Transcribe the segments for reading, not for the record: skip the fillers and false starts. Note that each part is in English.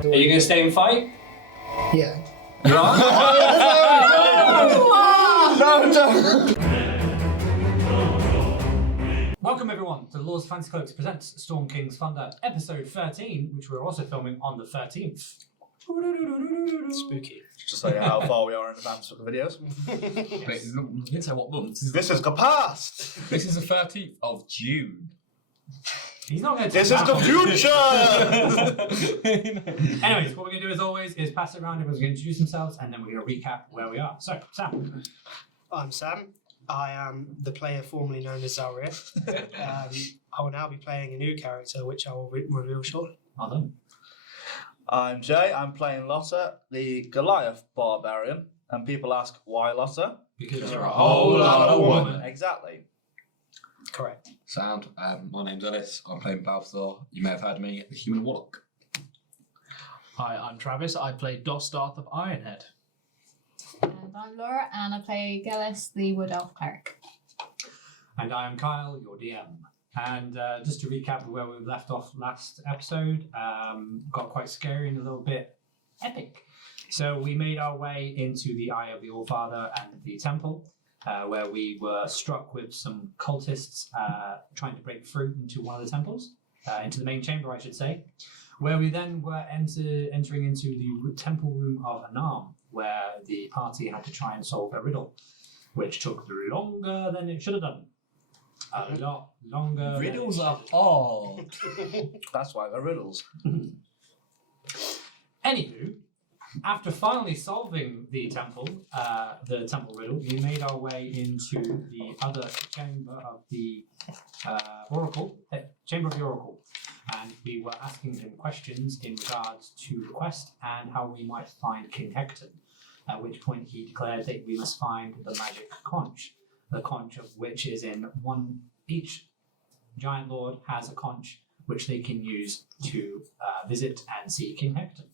Are you going to stay and fight? Yeah. You are? No. Welcome everyone to Lords of Fancy Cloaks presents Storm King's Thunder, episode 13, which we're also filming on the 13th. Spooky. Just like how far we are in advance with the videos. Wait, you didn't say what month. This is the past! This is the 13th of June. He's not going to. This is the future! Anyways, what we're going to do as always is pass it around, everyone's going to introduce themselves, and then we're going to recap where we are. So, Sam. I'm Sam. I am the player formerly known as Zalryia. I will now be playing a new character, which I will reveal shortly. Well done. I'm Jay, I'm playing Lotta, the Goliath barbarian. And people ask, why Lotta? Because you're a whole lot of woman. Exactly. Correct. Sound. My name's Gelest. I'm playing Balthazar. You may have heard me, the human warlock. Hi, I'm Travis. I play Dosdarth of Ironhead. And I'm Laura, and I play Gelest, the Wood Elf Cleric. And I am Kyle, your DM. And just to recap where we left off last episode, got quite scary and a little bit epic. So we made our way into the Eye of the Allfather and the temple, where we were struck with some cultists trying to break through into one of the temples, into the main chamber, I should say, where we then were entering into the temple room of Anam, where the party had to try and solve a riddle, which took longer than it should have done. A lot longer. Riddles are hard. That's why they're riddles. Anywho, after finally solving the temple riddle, we made our way into the other chamber of the chamber of the oracle, and we were asking him questions in regards to the quest and how we might find King Hector. At which point he declared that we must find the magic conch, the conch of which is in one. Each giant lord has a conch which they can use to visit and see King Hector.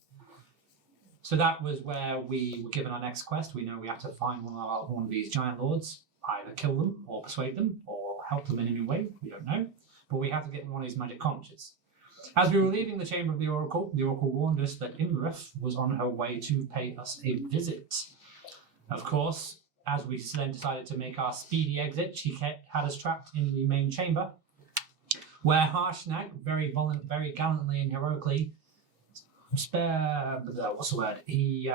So that was where we were given our next quest. We know we have to find one of these giant lords, either kill them or persuade them or help them in any way. We don't know, but we have to get one of these magic conches. As we were leaving the chamber of the oracle warned us that Imryfth was on her way to pay us a visit. Of course, as we then decided to make our speedy exit, she had us trapped in the main chamber, where Harshnag very gallantly and heroically he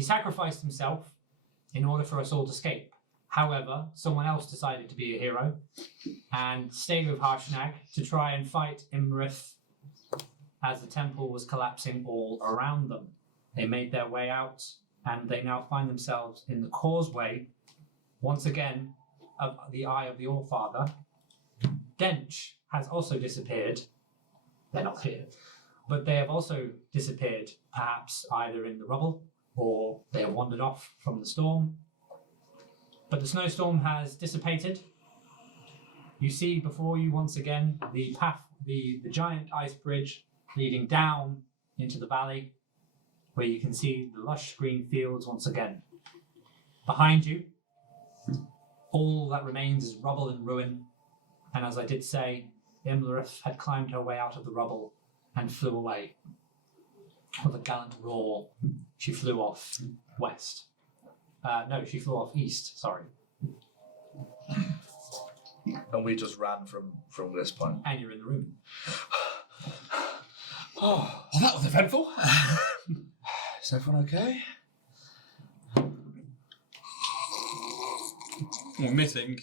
sacrificed himself in order for us all to escape. However, someone else decided to be a hero and stayed with Harshnag to try and fight Imryfth as the temple was collapsing all around them. They made their way out, and they now find themselves in the causeway, once again, of the Eye of the Allfather. Dench has also disappeared. They're not here. But they have also disappeared, perhaps either in the rubble or they have wandered off from the storm. But the snowstorm has dissipated. You see before you once again the path, the giant ice bridge leading down into the valley, where you can see the lush green fields once again. Behind you, all that remains is rubble and ruin. And as I did say, Imryfth had climbed her way out of the rubble and flew away. With a gallant roar, she flew off west. No, she flew off east, sorry. And we just ran from this point. And you're in the room. Oh, Well, that was eventful. is everyone okay? We're missing.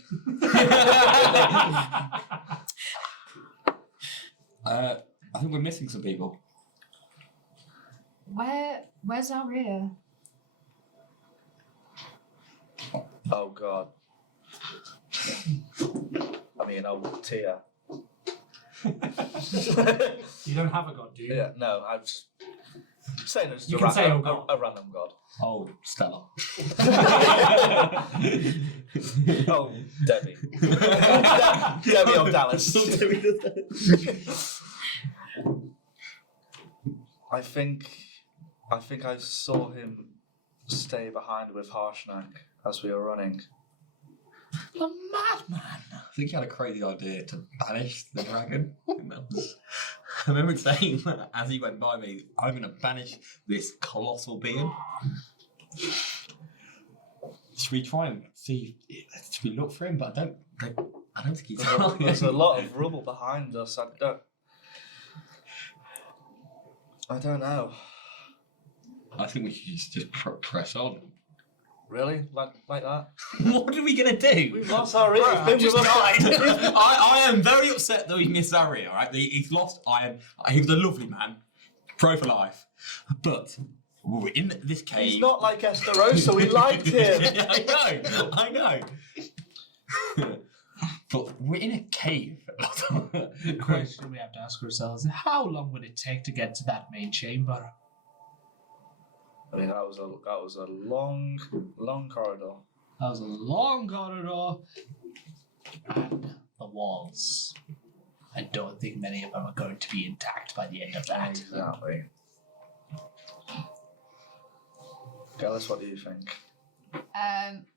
I think we're missing some people. Where's Zalryia? Oh God. I mean, Tia. You don't have a god, do you? Yeah, no, I'm just saying it's You a, can say, oh, a God. random god. Oh, Stella. Oh, Debbie. Debbie of Dallas. I think I saw him stay behind with Harshnag as we were running. The madman. I think he had a crazy idea to banish the dragon. I think that was I remember saying as he went by me, I'm going to banish this colossal being. Should we try and see? Should we look for him? But I don't think he's. There's a lot of rubble behind us. I don't know. I think we should just press on. Really? Like that? What are we going to do? We've lost our ears. Been with us. I am very upset that we missed Zalryia, alright? He's lost. He was a lovely man. Pro for life. But we're in this cave. He's not like Esterosa. We liked him. I know. But we're in a cave. The question we have to ask ourselves is how long would it take to get to that main chamber? I mean, that was a long corridor. That was a long corridor. And the walls. I don't think many of them are going to be intact by the end of that. Exactly. Gelest, what do you think?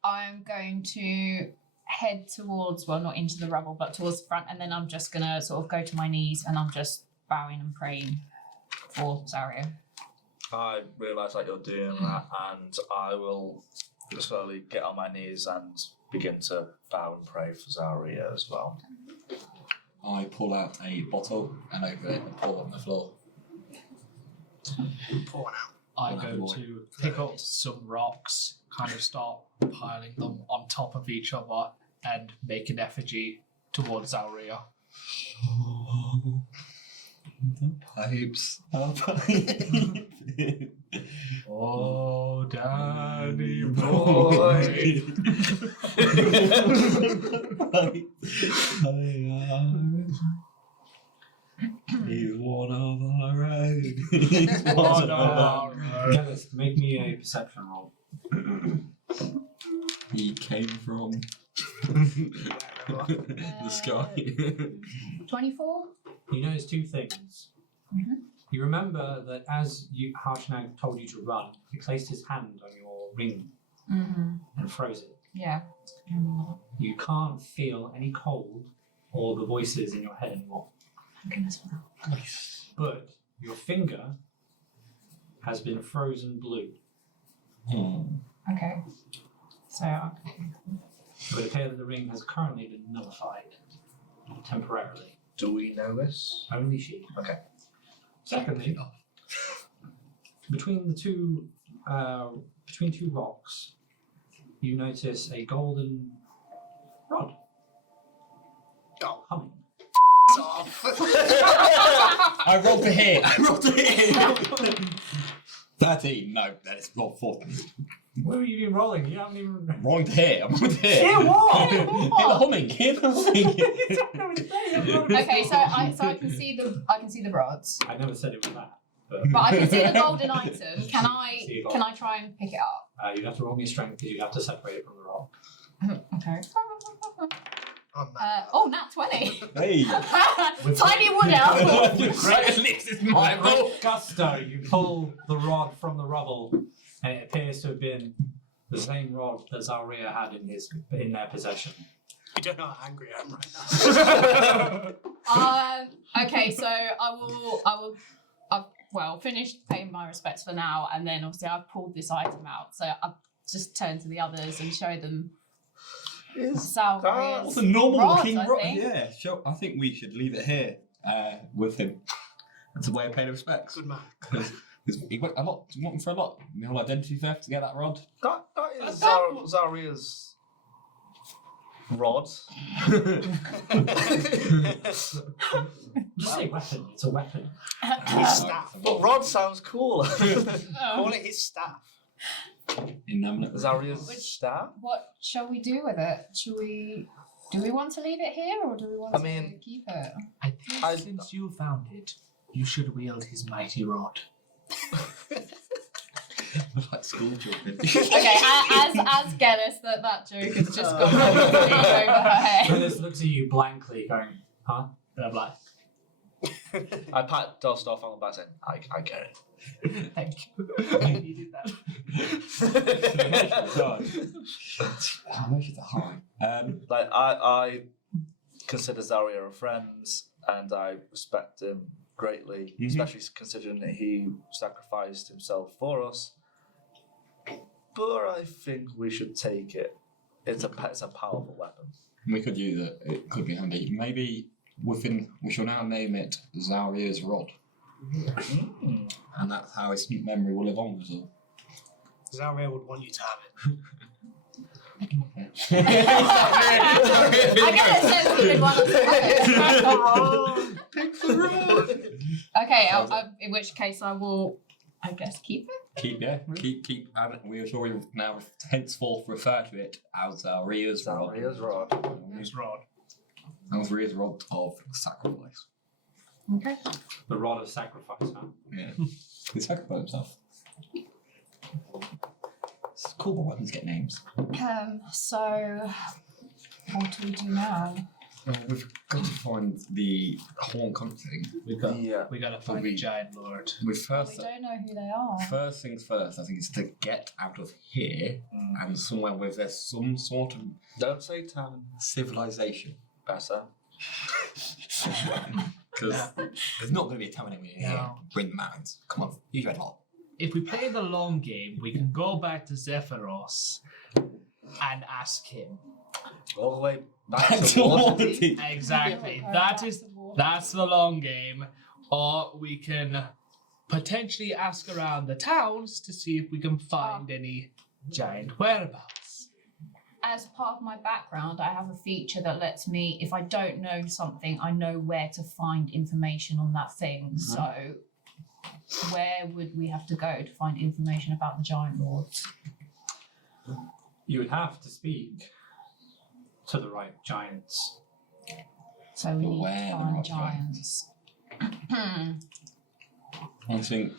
I'm going to head towards, well, not into the rubble, but towards the front, and then I'm just gonna sort of go to my knees and I'm just bowing and praying for Zalryia. I realise that you're doing that, and I will slowly get on my knees and begin to bow and pray for Zalryia as well. I pull out a bottle and open it and pour it on the floor. Pour one out. I Well, go boy. to pick up some rocks, kind of start piling them on top of each other and make an effigy towards Zalryia. The pipes. Oh, Danny boy. He's one of our own. He's one of our own. Gelest, make me a perception roll. He came from the sky. 24? You notice two things. Mhm. You remember that as Harshnag told you to run, he placed his hand on your ring Mm-hmm. and froze it. Yeah. You can't feel any cold or the voices in your head anymore. Thank goodness for that. But your finger has been frozen blue. Okay. So, It would appear that the ring has currently been nullified temporarily. Do we know this? Only she. Okay. Secondly, between two rocks, you notice a golden rod Oh. humming. I rolled to hit. 13. No, that is not 14. Where have you been rolling? You haven't even. Rolling to hit. I'm rolling to hit. Hear what? Hear the humming. Hear the humming. okay, so I can see the rods, I never said it was that. But but I can see the golden item. Can See a I gold. try and pick it up? you'd have to roll me a strength because you'd have to separate it from the rock. Okay. I'm mad. Nat 20. Hey. Tiny wood elf. This is my With roll. gusto, you pull the rod from the rubble, and it appears to have been the same rod that Zalryia had in their possession. You don't know how angry I am right now. Okay, so I've finished paying my respects for now, and then obviously I've pulled this item out. So I've just turned to the others and show them Zalryia's What's a normal rod, looking I rock? think. Yeah, sure. I think we should leave it here with him. That's a way of paying respects. Good man. Because he went a lot, went for a lot. The whole identity theft to get that rod. That is Zalryia's rod. Just say weapon. It's a weapon. His staff. But rod sounds cool. Call it his staff. In Zalryia's Which- staff? What shall we do with it? Do we want to leave it here, or do we want I to mean- keep it? I think I- since you found it, you should wield his mighty rod. like school children. Okay, as Gelest, that joke has just gone completely over her head. Gelest looks at you blankly, going, "Huh?" And I'm like, I pat Dosdarth on the back saying, I get it. thank you. I needed that. God. Emotions are high. Like, I consider Zalryia a friend, and I respect him greatly, especially considering that he sacrificed himself for us. But I think we should take it. It's a powerful weapon. We could use it. It could be handy. Maybe we shall now name it Zalryia's Rod. And that's how his memory will live on as well. Zalryia would want you to have it. I get it says he would want us to Pick the road. Okay, in which case I will, I guess, keep it. Keep, and we shall now henceforth refer to it as Zalryia's Rod. Zalryia's Rod. Zalryia's Rod of Sacrifice. Okay. The rod of sacrifice, huh? Yeah. He sacrificed himself. It's cool when weapons get names. So what do we do now? Well, we've got to find the horn cunt thing. We gotta find the giant lord. We We don't know who they are. First things first, I think it's to get out of here and somewhere where there's some sort of Don't say town. civilization. Better. Because there's not going to be a town anywhere here. No. We're in the mountains. Come on, use your head hot. If we play the long game, we can go back to Zephyros and ask him. All the way back Back to to Waterdeep. Waterdeep. Exactly. Back That is to water. that's the long game. Or we can potentially ask around the towns to see if we can find any giant whereabouts. As part of my background, I have a feature that lets me, if I don't know something, I know where to find information on that thing. So, where would we have to go to find information about the giant lords? You would have to speak to the right giants. So we need Where to the find right giants. I think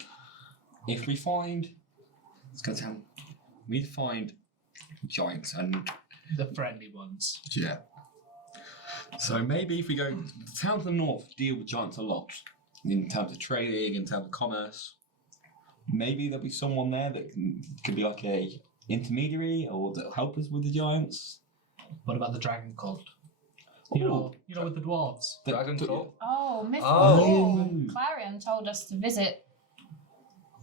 if we find, it's going to tell we find giants and The friendly ones. yeah. So maybe if we go the towns to the north deal with giants a lot in terms of trading, in terms of commerce. Maybe there'll be someone there that can be like a intermediary or that'll help us with the giants. What about the dragon cult? You know, with the dwarves. Dragon Cult. Oh, Myth Oh. Clarion told us to visit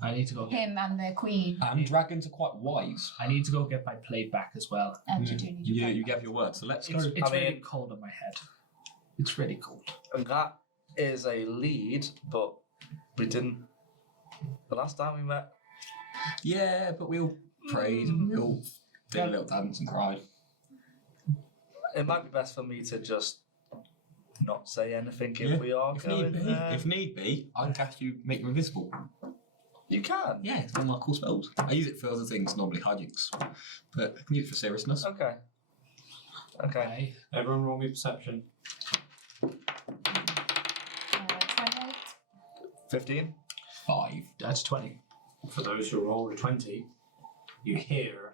I need to go get. him and their queen. And dragons are quite wise. I need to go get my plate back as well. And you do need to You, find you that. gave your word, so let's go. It's I really mean- cold on my head. It's really cold. And that is a lead, but we didn't. The last time we met, Yeah, but we all prayed and we all did a little dance and cried. it might be best for me to just not say anything Yeah, if we are If going need be, there. if need be, I can cast you, make you invisible. You can. Yeah, it's one of my cool spells. I use it for other things, normally hijinks, but I can use it for seriousness. Okay. Okay. Okay. Everyone roll me perception. 28. 15. 5. That's 20. For those who roll a 20, you hear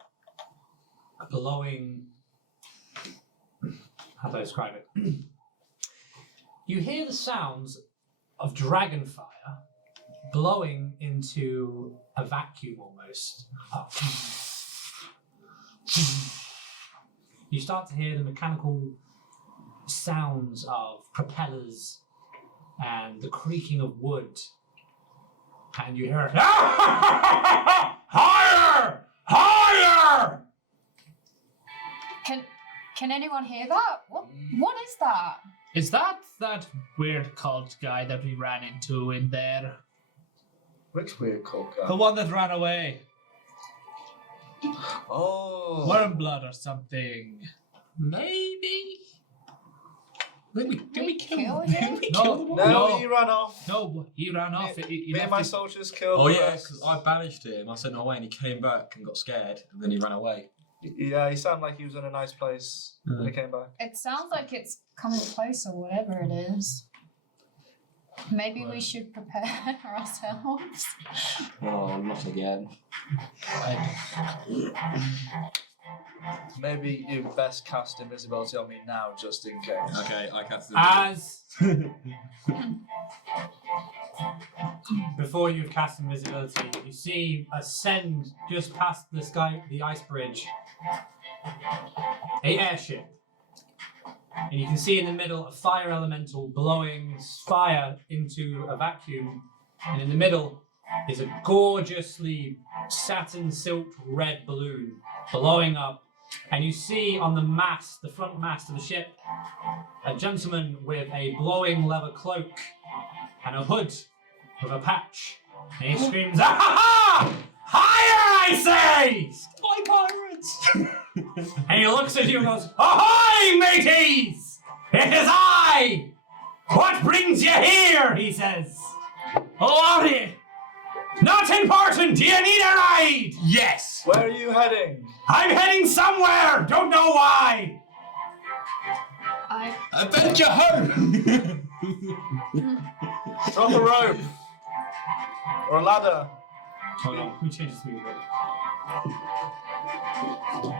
a blowing. How do I describe it? You hear the sounds of dragon fire blowing into a vacuum almost. You start to hear the mechanical sounds of propellers and the creaking of wood. And you hear higher! Higher! Can anyone hear that? What is that? Is that weird cult guy that we ran into in there? Which weird cult The guy? one that ran away. Oh. Wormblood or something. Maybe? Did we kill him? him? Did we No. kill the one? No, he ran off. No, he ran off. He Me and left my his- soldiers killed Oh the yeah, rest. because I banished him. I sent him away and he came back and got scared and then he ran away. Yeah, he sounded like he was in a nice place when he came back. It sounds like it's coming close or whatever it is. Maybe we should prepare ourselves. Oh, not again. Maybe you best cast invisibility on me now, just in case. Okay, I cast him. As before you've cast invisibility, you see ascend just past the ice bridge, a airship. and you can see in the middle a fire elemental blowing fire into a vacuum, and in the middle is a gorgeously satin silk red balloon blowing up, and you see on the mast, the front mast of the ship, a gentleman with a blowing leather cloak and a hood with a patch, and he screams, "Ah ha ha! Higher, I say! Spy pirates! And he looks at you and goes, "Ahoy, mateys! It is I! What brings you here?" he says. "Who are you? Not important! Do you need a ride?" Yes! Where are you heading? "I'm heading somewhere! Don't know why!" Adventure home! Drop a rope. Or a ladder. Hold on, who changes music?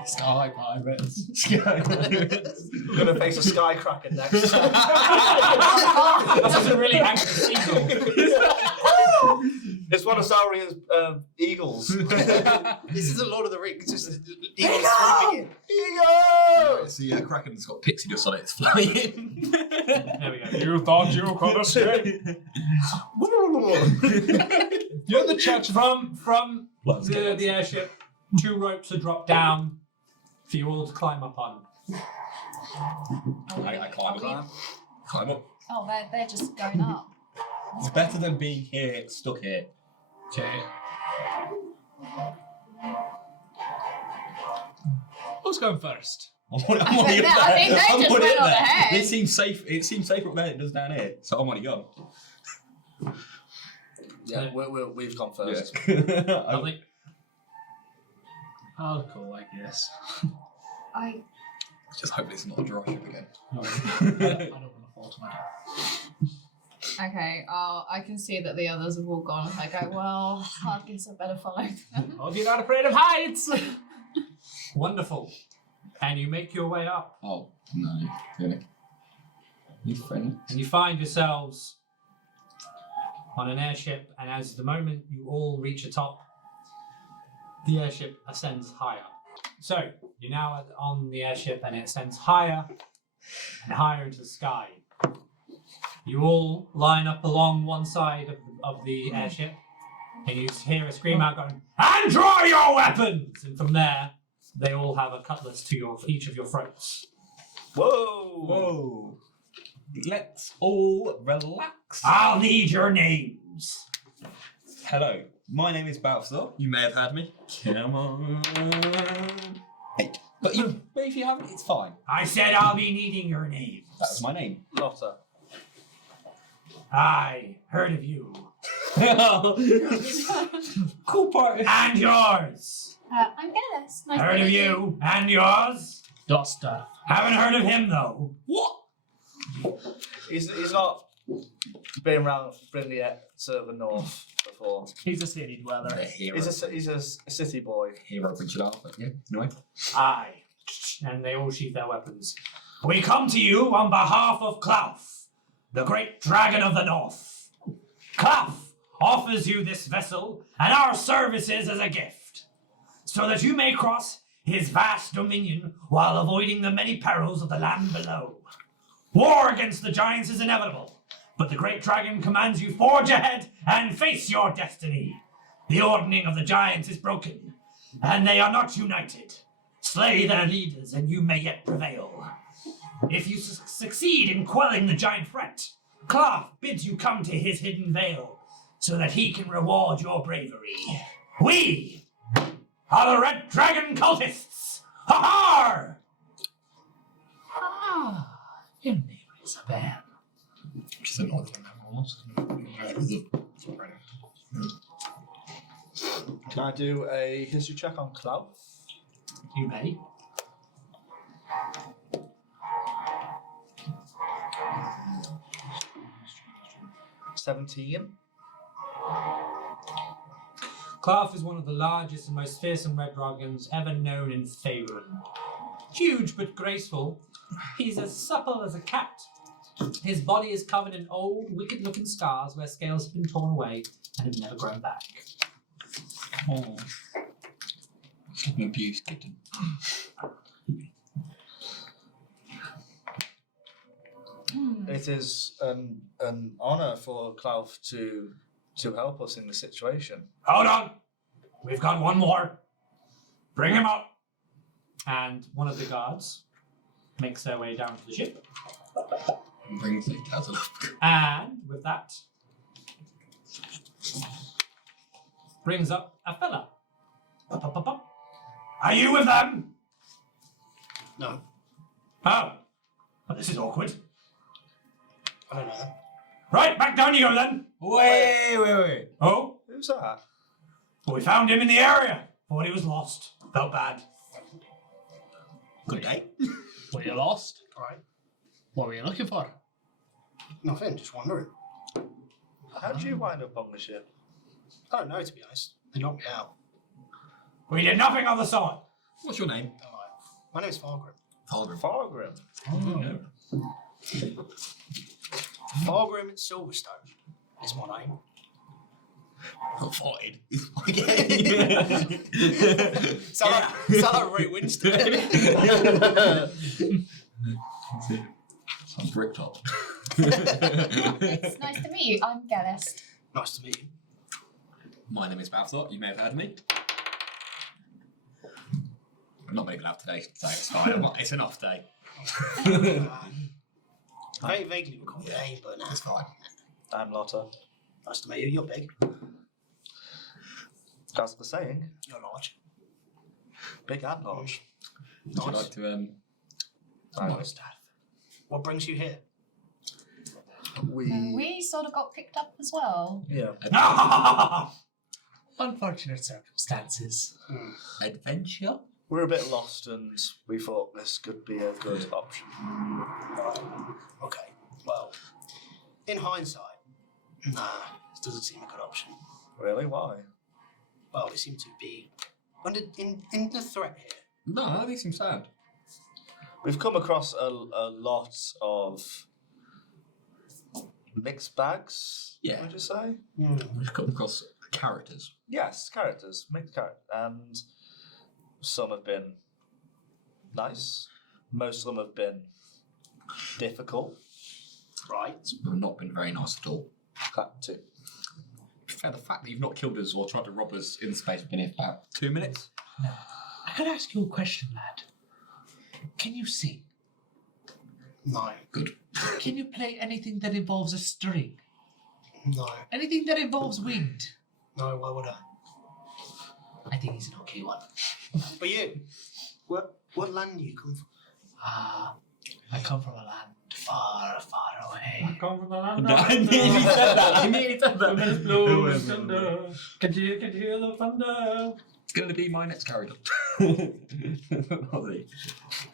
Sky pirates. We're going to face a skycracker next. This is a really angry seagull. It's one of Zalryia's eagles. This is a Lord of the Rings. Just eagles swooping in. Eagle! See, Kraken's got pixie dust on it, it's flying. There we go. You thought you were gonna escape? You're the church from the airship. 2 ropes are dropped down for you all to climb up on. I climb up. Climb up. Oh, they're just going up. It's better than being here, stuck here. Okay. Who's going first? I think they just went on ahead. It seems safe. It seems safer up there than it does down here. So I'm on a gun. Yeah, we've gone first. Lovely. I'll go, I guess. I Just hope it's not a dropship again. I don't want to fall to my death. Okay, I can see that the others have all gone. I go, well, I guess I better follow them. Hope you're not afraid of heights! Wonderful. And you make your way up. Oh no, really? You friendly? And you find yourselves on an airship, and as the moment you all reach the top, the airship ascends higher. So, you're now on the airship and it ascends higher and higher into the sky. You all line up along one side of the airship, and you hear a scream out going, "And draw your weapons!" And from there, they all have a cutlass to each of your throats. Whoa! Whoa! Let's all relax. I'll need your names. Hello, my name is Balthazar. You may have heard me. Come on. Hey, but if you haven't, it's fine. I said I'll be needing your names. That was my name. Lotta. I heard of you. Cool part. And yours. I'm Gelest. Nice Heard to of meet you. And yours. Dosdarth. Haven't heard of him though. What? He's not been around from the north before. He's a city dweller. A hero. He's a city boy. Hero Vigilante, but yeah, anyway. Aye. And they all sheath their weapons. We come to you on behalf of Klauf, the great dragon of the north. Klauf offers you this vessel and our services as a gift, so that you may cross his vast dominion while avoiding the many perils of the land below. War against the giants is inevitable, but the great dragon commands you forge ahead and face your destiny. The ordering of the giants is broken, and they are not united. Slay their leaders, and you may yet prevail. If you succeed in quelling the giant threat, Klauf bids you come to his hidden vale, so that he can reward your bravery. We are the Red Dragon Cultists! Ha-ha! Ah, your name is a man. Which is a northern Can I do a history check on Klauf? You may. $17. Klauf is one of the largest and most fearsome red dragons ever known in Fargrin. Huge but graceful, he's as supple as a cat. His body is covered in old, wicked-looking scars where scales have been torn away and have never grown back. Oh. It's like an abused kitten. it is an honour for Klauf to help us in the situation. Hold on. We've got one more. Bring him up. And one of the guards makes their way down to the ship. Brings the cattle up. And with that, brings up a fella. Up, up, up, up. Are you with them? No, Oh. Well, this is awkward. I don't know them. Right, back down you go then. Wait. Oh, Who's that? well, we found him in the area. Thought he was lost. Felt bad. Good day. Were you lost? Right. What were you looking for? Nothing, just wondering. How did you wind up on the ship? I don't know, to be honest. They knocked me out. We did nothing of the sort. What's your name? Alright. My name's Fargrin. Fargrin. Fargrin Silverstone is my name. Farted. Sound like Ray Winston. I'm Bricktop. It's nice to meet you. I'm Gelest. Nice to meet you. My name is Balthazar. You may have heard of me. I'm not making love today, so it's fine. It's an off day. Very vaguely recall your name, but It's fine. I'm Lotta. nice to meet you. You're big. That's the saying. You're large. Big and large. Would you like to Nice. What brings you here? We sort of got picked up as well. Yeah. Unfortunate circumstances. adventure? We're a bit lost and we thought this could be a good option. Okay. Well, in hindsight, nah, this doesn't seem a good option. Really? Why? Well, we seem to be in the threat here. No, these seem sad. We've come across a lot of mixed bags, Yeah. would you say? We've come across characters. Yes, characters, mixed characters. And some have been nice. Most of them have been difficult. Right. Some have not been very nice at all. That too. Fair, the fact that you've not killed us or tried to rob us in space, we've been here for about 2 minutes. I could ask you a question, lad. Can you sing? No. Good. Can you play anything that involves a string? No. Anything that involves wind? No, why would I? I think he's an okay one. But you, what land do you come from? I come from a land far, far away. Come from the land. I nearly said that. I nearly said The wind that. blows thunder. Can you hear the thunder? It's going to be my next character.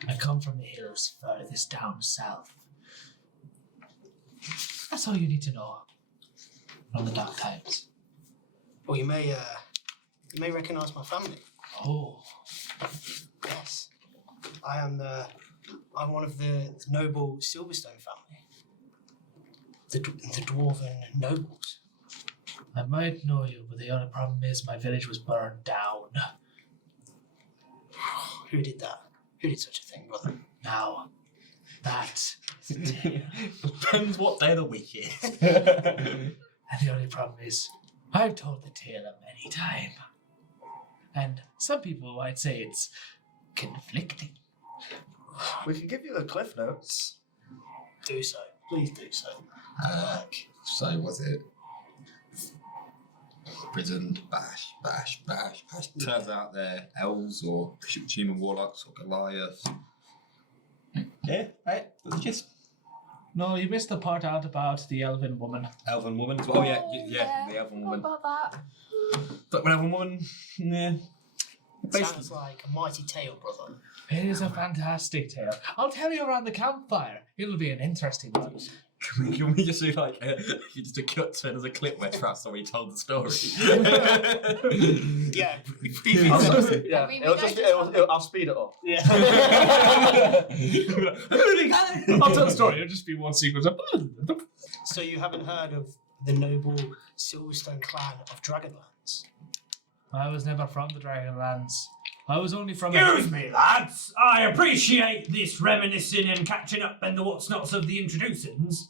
I come from the hills furthest down south. That's all you need to know from the dark times. Well, you may recognise my family. Oh, Yes. I'm one of the noble Silverstone family. The dwarven nobles. I might know you, but the only problem is my village was burned down. Who did that? Who did such a thing, brother? Now, that is a tale. Depends what day of the week it is. And the only problem is, I've told the tale a many times. And some people might say it's conflicting. We can give you the cliff notes. Do so. Please do so. So was it prison, bash. Turns out they're elves or human warlocks or Goliath. Yeah, right, that's just No, you missed the part out about the elven woman. elven woman as well. Oh, yeah, the elven What woman. about that? But an elven woman, yeah. Sounds like a mighty tale, brother. It is a fantastic tale. I'll tell you around the campfire. It'll be an interesting one. Can we just do like you just a cut to it as a clip where Travis already told the story? Yeah. Yeah, I mean, I'll speed it up. Yeah. I'll tell the story. It'll just be one sequence of. So you haven't heard of the noble Silverstone clan of Dragonlands? I was never from the Dragonlands. I was only from. Excuse me, lads. I appreciate this reminiscing and catching up and the what's nots of the introducings,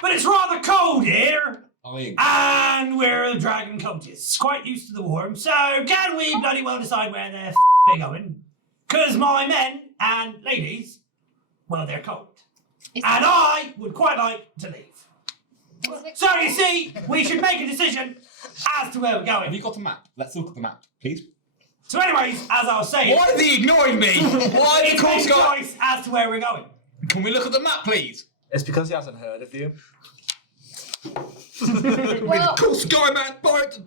but it's rather cold here, and we're the dragon cultists, quite used to the warm. So can we bloody well decide where the they're going? Because my men and ladies, well, they're cold, and I would quite like to leave. So you see, we should make a decision as to where we're going. Have you got a map? Let's look at the map, please. So anyways, as I was saying... Why is he ignoring me? Why it's his choice as to where we're going. Can we look at the map, please? It's because he hasn't heard of you. Well, Cool Sky Man, what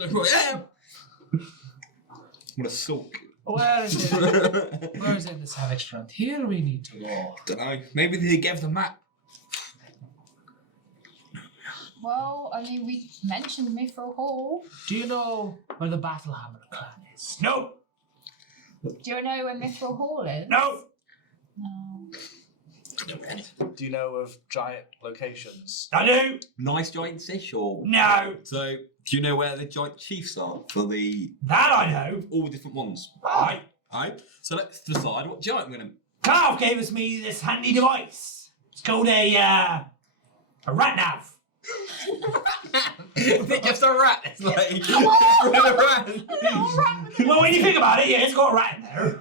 a sulk. Where is it? Where is it? The Savage Frontier we need to war. Don't know. Maybe they gave the map. well, I mean, we mentioned Mithril Hall. Do you know where the Battlehammer clan is? No, Do you know where Mithril Hall is? no. No. Do you know of giant locations? I do. Nice giants-ish, or No. So, do you know where the giant chiefs are for the That I know. all the different ones? Right. Right. So let's decide what giant we're gonna. Klauf gave us me this handy device. It's called a Rat Nav. Is it just a rat? It's like a rat. Well, when you think about it, yeah, it's got a rat in there.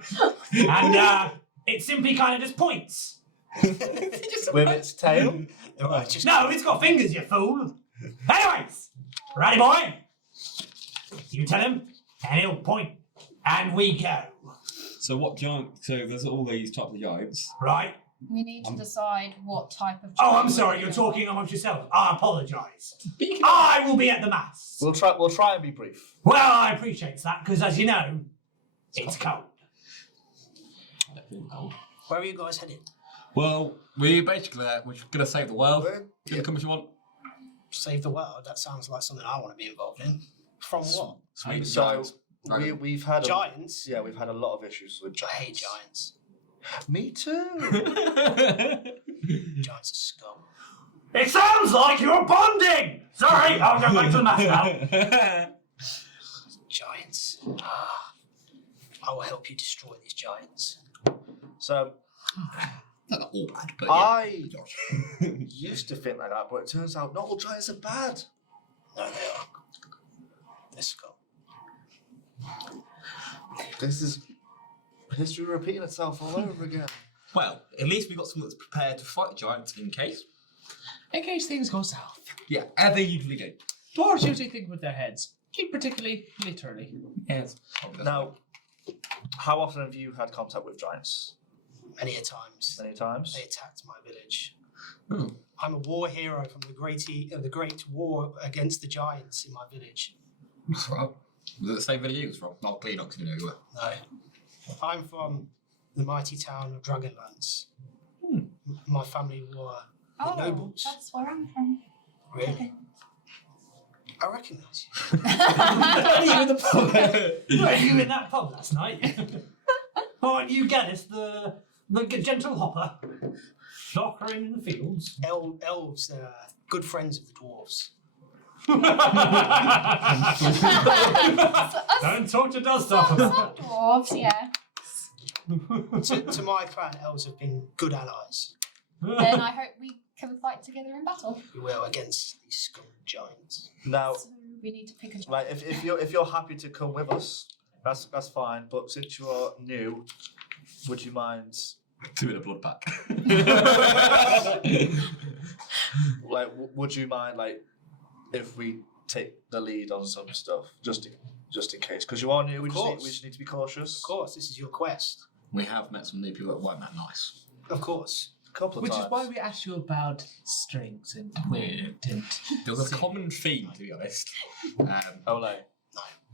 And it simply kind of just points. With its tail? No, it's got fingers, you fool. Anyways, Ratty boy, you tell him, and he'll point, and we go. So what giant? So there's all these types of giants. Right? We need to decide what type of. Oh, I'm sorry, you're talking amongst yourselves. I apologise. I will be at the mass. We'll try and be brief. Well, I appreciate that, because as you know, it's cold. Where are you guys heading? Well, we're gonna save the world. Yeah. Come if you want. Save the world. That sounds like something I want to be involved in. From what? Sweet So giants. we've had Giants? yeah, we've had a lot of issues with I giants. hate giants. Me too. Giants are scum. It sounds like you're bonding! Sorry, I'll go back to the mass now. Giants. I will help you destroy these giants. So Not all bad, but I used to think like that, but it turns out not all giants are bad. No, they are. They're scum. This is history repeating itself all over again. Well, at least we got someone that's prepared to fight giants in case. In case things go south. Yeah, as they usually do. Dwarves usually think with their heads, particularly literally. Yes. Now, how often have you had contact with giants? Many a times. Many times. They attacked my village. Hmm. I'm a war hero from the great war against the giants in my village. That's right. Was it the same video you was from? Not Cleanox, you know you were. No. I'm from the mighty town of Dragonlance. My family were the Oh, nobles. that's where I'm from. Really? I recognise you. Are you in the pub? Were you in that pub last night? Aren't you Gelest, the gentle hopper? Dockering in the fields? Elves, they're good friends of the dwarves. Don't talk to Dosdarth about Some dwarves, yeah. To my clan, elves have been good allies. Then I hope we can fight together in battle. We will against these scum giants. Now, So we need to pick a like if you're happy to come with us, that's fine. But since you are new, would you mind? Two in a blood pack. Like, would you mind like if we take the lead on some stuff just in case? Because you are new, we just need to be cautious. Of course, this is your quest. We have met some new people that weren't that nice. Of course. A couple of Which times. is why we asked you about strings and wind and. There was a common theme, to be honest. Ole.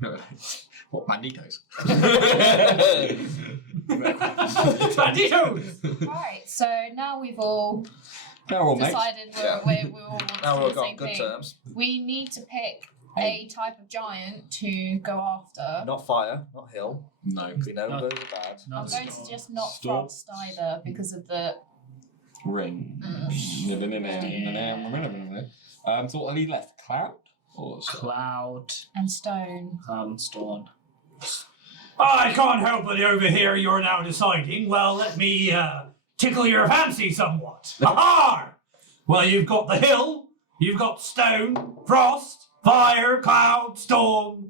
No, what, Magnetos? Banditos! Right, so now we've all They're all mates. decided Yeah. we all want Now to we're do the on same good thing. terms. We need to pick a type of giant to go after. Not fire, not hill. No. We know Not- those are bad. I'm Not going to just not Storm. frost either because of the. Ring. So what I need left? Cloud? Or Cloud, And stone. storm. I can't help but overhear you're now deciding. Well, let me tickle your fancy somewhat. Aha! Well, you've got the hill, you've got stone, frost, fire, cloud, storm,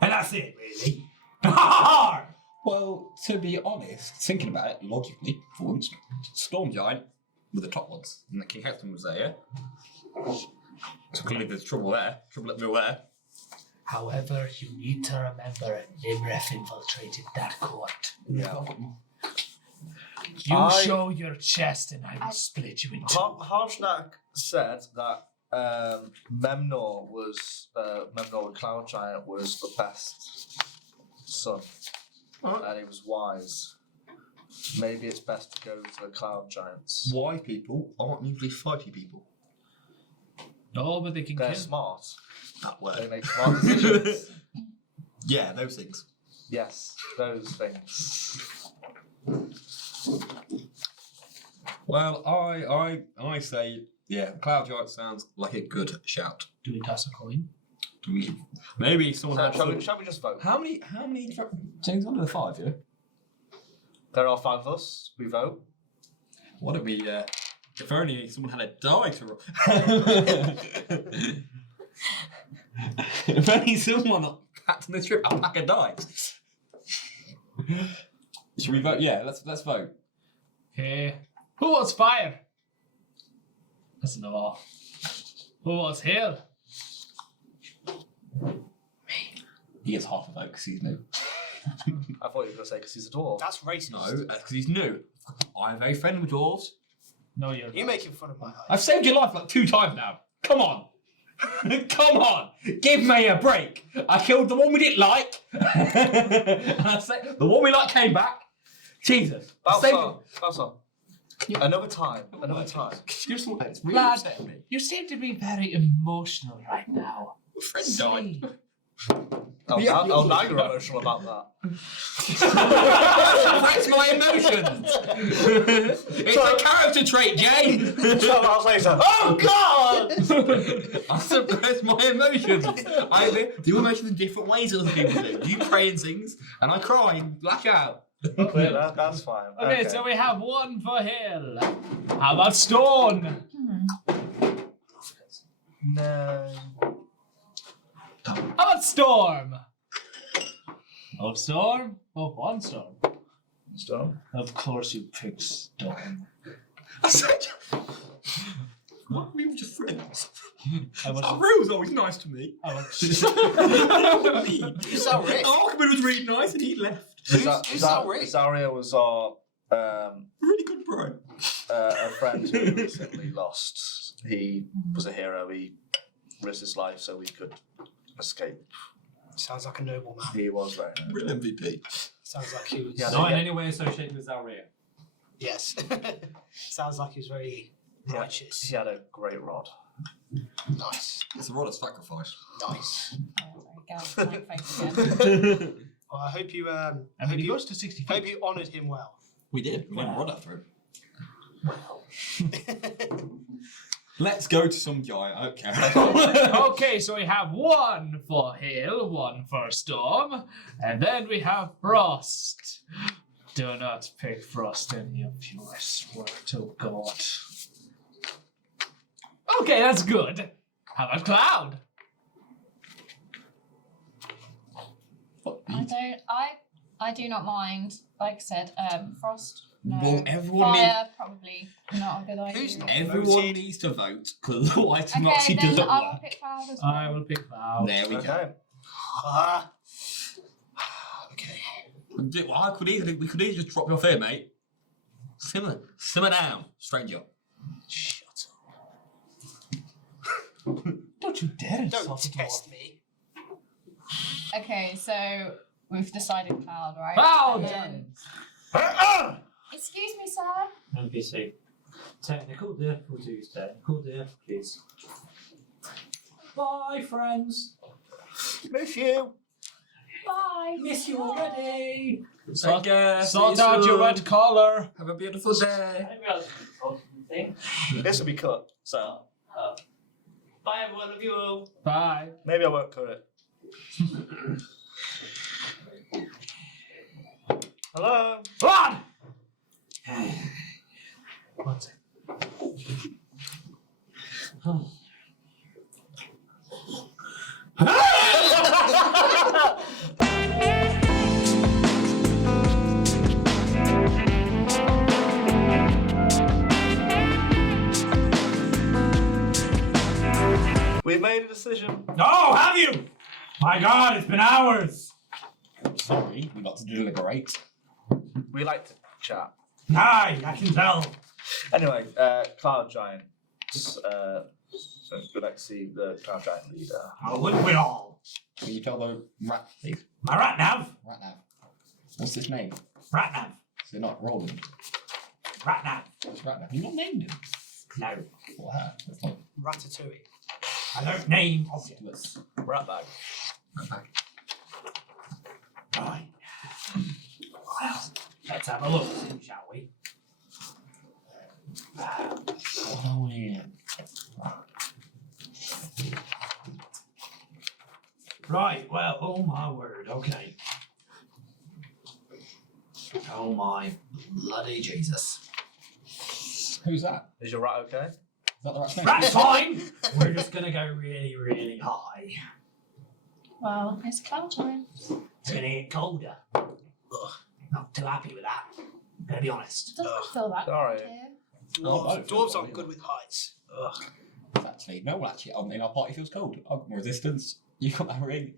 and that's it, really. Ha! Well, to be honest, thinking about it logically, for once, Storm Giant were the top ones, and the King Hexton was there, yeah? So clearly there's trouble there, trouble everywhere. However, you need to remember Imryfth infiltrated that court. Yeah. You show your chest and I will split you in two. Harshnag said that Memnor the Cloud Giant was the best son. And he was wise. Maybe it's best to go to the Cloud Giants. Why people aren't usually fighty people? No, but they can They're kill. smart. That They word. make smart decisions. Yeah, those things. Yes, those things. Well, I say, yeah, Cloud Giant sounds like a good shout. Do we toss a coin? Maybe someone had So, shall we just vote? How many James, under the 5, yeah? There are 5 of us. We vote. Why don't we, if only someone had a die to roll. If only someone packed in the trip a pack of dice. Should we vote? Yeah, let's vote. Okay. Who wants fire? That's no. Who wants hail? He gets half a vote because he's new. I thought you were going to say because he's a dwarf. That's racist. No, that's because he's new. I'm very friendly with dwarves. No, you're You're making fun of my height. I've saved your life like 2 times now. Come on. Come on. Give me a break. I killed the one we didn't like. And I said, the one we like came back. Jesus. Balthazar. Another time. You're so it's really Lad, upsetting me. you seem to be very emotional right now. A friend died. Oh, Yeah, now you're emotional about that. That's my emotions. It's a character trait, Jay. 12 hours later. Oh God! I suppress my emotions. I do emotions in different ways than other people do. You pray and sings, and I cry and black out. Yeah, that's fine. Okay, so we have 1 for hill. How about stone? No. How about storm? Oh, storm? Oh, 1 storm. Storm. Of course you picked storm. I said, what? We were just friends. I was. Rue was always nice to me. I was You sound rich. Alchemist was really nice and he left. Zalryia was our Really good bro. a friend who recently lost. He was a hero. He risked his life so we could escape. Sounds like a noble man. He was very noble. Real MVP. Sounds like he was. Yeah, Not in any way associated with Zalryia. Yes. Sounds like he was very righteous. He had a great rod. Nice. It's a rod of sacrifice. Nice. Well, I hope you. I mean, he goes to 60 feet. Hope you honoured him well. We did. We went rod after him. Let's go to some giant. Okay. Okay, so we have 1 for hail, 1 for storm, and then we have frost. Do not pick frost, any of you, I swear to God. Okay, that's good. How about cloud? I do not mind. Like I said, frost. No. Well, everyone Fire, probably not a good idea. Who's not? Everyone Voted. needs to vote because otherwise Okay, democracy then doesn't I will work. pick cloud as well. I will pick cloud. There we go. Okay. Ah. Okay. We could easily just drop you off here, mate. Simmer down, stranger. Shut Don't you dare up. Don't insult a test dwarf. me. Okay, so we've decided cloud, right? Cloud! And then- Excuse me, sir. NPC. Technical difficulties. Bye, friends. Miss you. Bye. Miss you already. Sort out your red collar. Have a beautiful day. This will be cut. So Bye, everyone. Love you all. Bye. maybe I won't cut it. Hello. Blood! One second. We made a decision. Oh, have you? My God, it's been hours. Sorry, we got to deliberate. We like to chat. Aye, I can tell. Anyway, Cloud Giant. So we'd like to see the Cloud Giant leader. Oh, wouldn't we all? Can you tell the rat, please? My Rat Nav. Rat Nav. What's his name? Rat Nav. Is it not Roland? Rat Nav. What's Rat Nav? You not named him? No, What? That's not Ratatouille. I don't name objects. Rat bag. Rat Bag. Right. Well, let's have a look, shall we? Oh, yeah. Right, well, oh my word, okay. Oh my bloody Jesus. Who's that? Is your rat okay? Is that the rat's name? Rat's fine! We're just gonna go really, really high. Well, it's cloud time. It's gonna get colder. Ugh, not too happy with that. Gonna be honest. Doesn't feel that Sorry. good here. Dwarves aren't good with heights. Ugh. Actually, no one actually in our party feels cold. I'm resistance. You got that ring.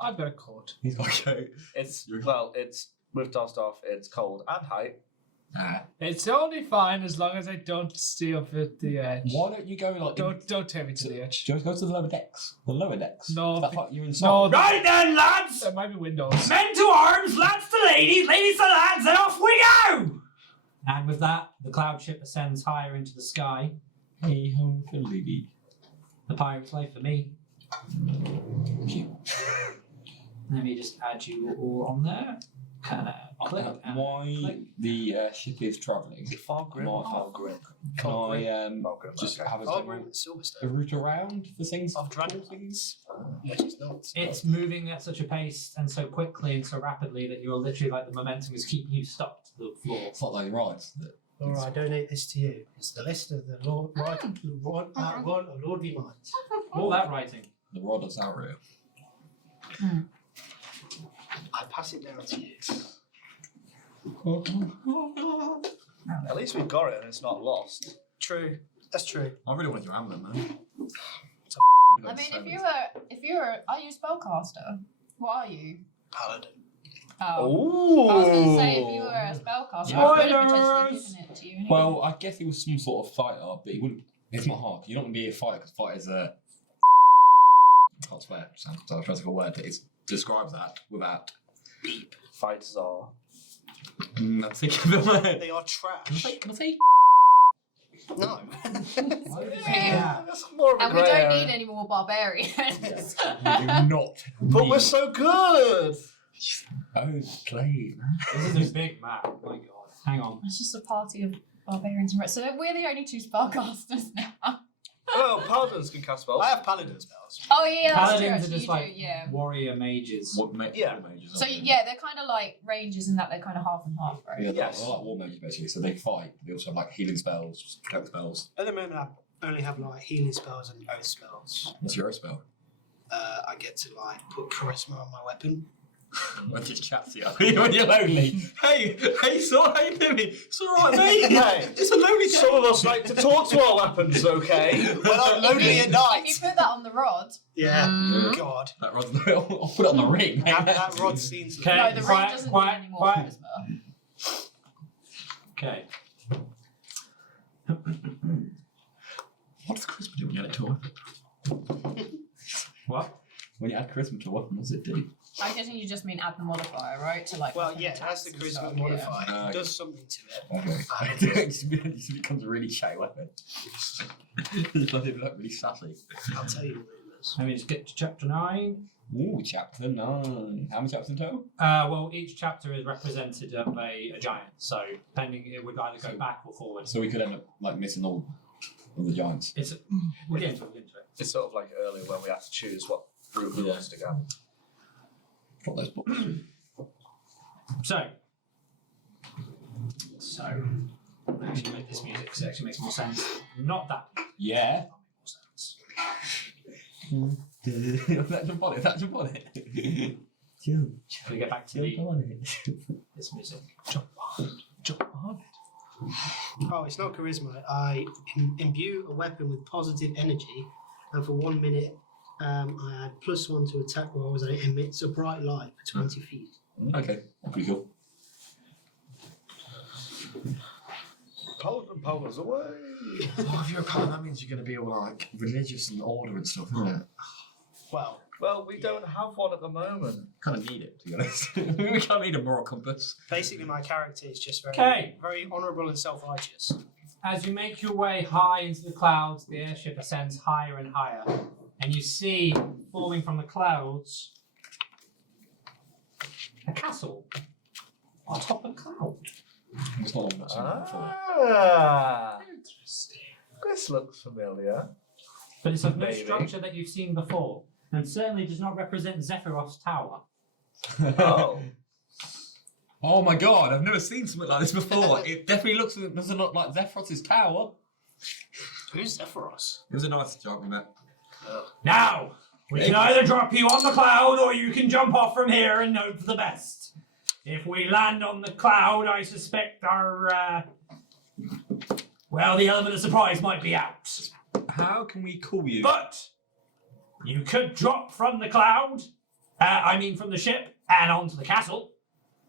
I've got a coat. He's got a coat. It's with Dosdarth, it's cold and height. It's only fine as long as I don't stay up at the edge. Why don't you go like? Don't take me to the edge. Go to the lower decks. The lower decks. No, That part you're inside. No, Right then, lads! there might be windows. Men to arms, lads to ladies, ladies to lads, and off we go! And with that, the cloud ship ascends higher into the sky. Hey ho, lady. The pirate's life for me. Let me just add you all on there. Kind of click. and Why click. the ship is travelling? Fargrin. Fargrin. Can I Fargrin, just okay. have a Silverstone. route around for things? Of dragon things? Which is not. It's moving at such a pace and so quickly and so rapidly that you're literally like the momentum is keeping you stuck to the floor. It's not those rides. Laura, I donate this to you. It's the list of the Lord, right, Lord, one of Lord V Minds. All that writing. The rod of Zalryia. I pass it down to you. At least we've got it and it's not lost. True. That's true. I really wanted your amulet, man. I mean, if you were, are you a spellcaster? What are you? Paladin. Oh. Ooh. I was going to say, if you were a spellcaster, I could have potentially given it to you. Anyway. Well, I guess he was some sort of fighter, but he wouldn't. It's not hard. You're not going to be a fighter because fighter is a. I can't swear. Sounds trying to think of a word that describes that without. Beep. Fighters are. I'm thinking of a word. They are trash. Can I say? No. Yeah. That's more of a And we grey don't area. need any more barbarians. We do not. But need- we're so good. Oh, play, man. This is a big map. Oh my god. Hang on. It's just a party of barbarians. So we're the only two spellcasters now. Well, paladins can cast spells. I have paladin spells. Oh yeah, that's true. Paladins are Actually, just you like do, yeah. warrior mages. Yeah. Mages, So aren't they? yeah, they're kind of like ranges in that they're kind of half and half, right? Yeah, Yes. they're like war mages basically. So they fight. They also have like healing spells, protect spells. At the moment, I only have like healing spells and oath spells. What's your spell? I get to like put charisma on my weapon. When just chat to you when you're lonely. Hey, so hey, Timmy, it's all right, mate. Hey, It's a lonely some of us like to talk to our weapons, okay? When I'm lonely at night. If you put that on the rod, Yeah. Mm. God. That rod's I'll put it on the ring, mate. That rod's seen some. Okay. no, the ring quiet, doesn't quiet, need any more quiet. charisma. Okay. What does charisma do when you add it to a weapon? What? When you add charisma to a weapon, what does it do? I'm guessing you just mean add the modifier, right? To like. Well, weapon yeah, attacks that's the and charisma stuff, modifier. yeah. It does something to it. Okay. it just becomes a really shy weapon. It's like really sassy. I'll tell you what it is. Let me just get to chapter 9. Ooh, chapter 9. How many chapters in total? Well, each chapter is represented of a giant, so depending, it would either go back or forward. So we could end up like missing all of the giants. It's we'll get into it. We'll get into it. It's sort of like earlier when we had to choose what route we Yeah. wanted to go. Drop those books. So, So, actually make this music because it actually makes more sense. Not that. Yeah. That makes more sense. That jump on it. That jump on it. Shall we get back to this music? Jump on it. Oh, it's not charisma. I imbue a weapon with positive energy, and for 1 minute, I add +1 to attack rolls, and it emits a bright light for 20 feet. Okay, pretty cool. Powers away. Oh, if you're a paladin, that means you're going to be all like religious and order and stuff, isn't it? Well, we don't have one at the moment. Kind of need it, to be honest. We kind of need a moral compass. Basically, my character is just Okay. very honourable and self-righteous. As you make your way high into the clouds, the airship ascends higher and higher, and you see forming from the clouds a castle on top of a cloud. It's not long before. Ah, this looks familiar. But it's of no Maybe. structure that you've seen before, and certainly does not represent Zephyros Tower. Oh, Oh my god, I've never seen something like this before. It definitely doesn't look like Zephyros' tower. Who's Zephyros? It was a nice joke, we met. Now, we can either drop you on the cloud, or you can jump off from here and hope for the best. If we land on the cloud, I suspect our, the element of surprise might be out. How can we call you? But you could drop from the cloud, from the ship, and onto the castle.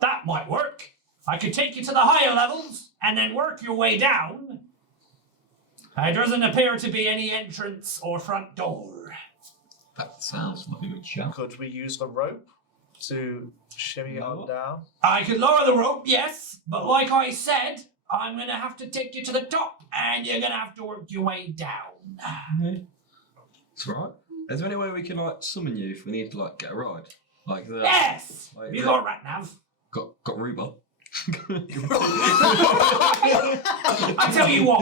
That might work. I could take you to the higher levels and then work your way down. There doesn't appear to be any entrance or front door. That sounds like a good shout. could we use the rope to shimmy it on down? I could lower the rope, yes, but like I said, I'm going to have to take you to the top and you're going to have to work your way down. That's right. Is there any way we can like summon you if we need to like get a ride? Like the Yes! Like You the- got Rat Nav. got Ruba. I tell you what,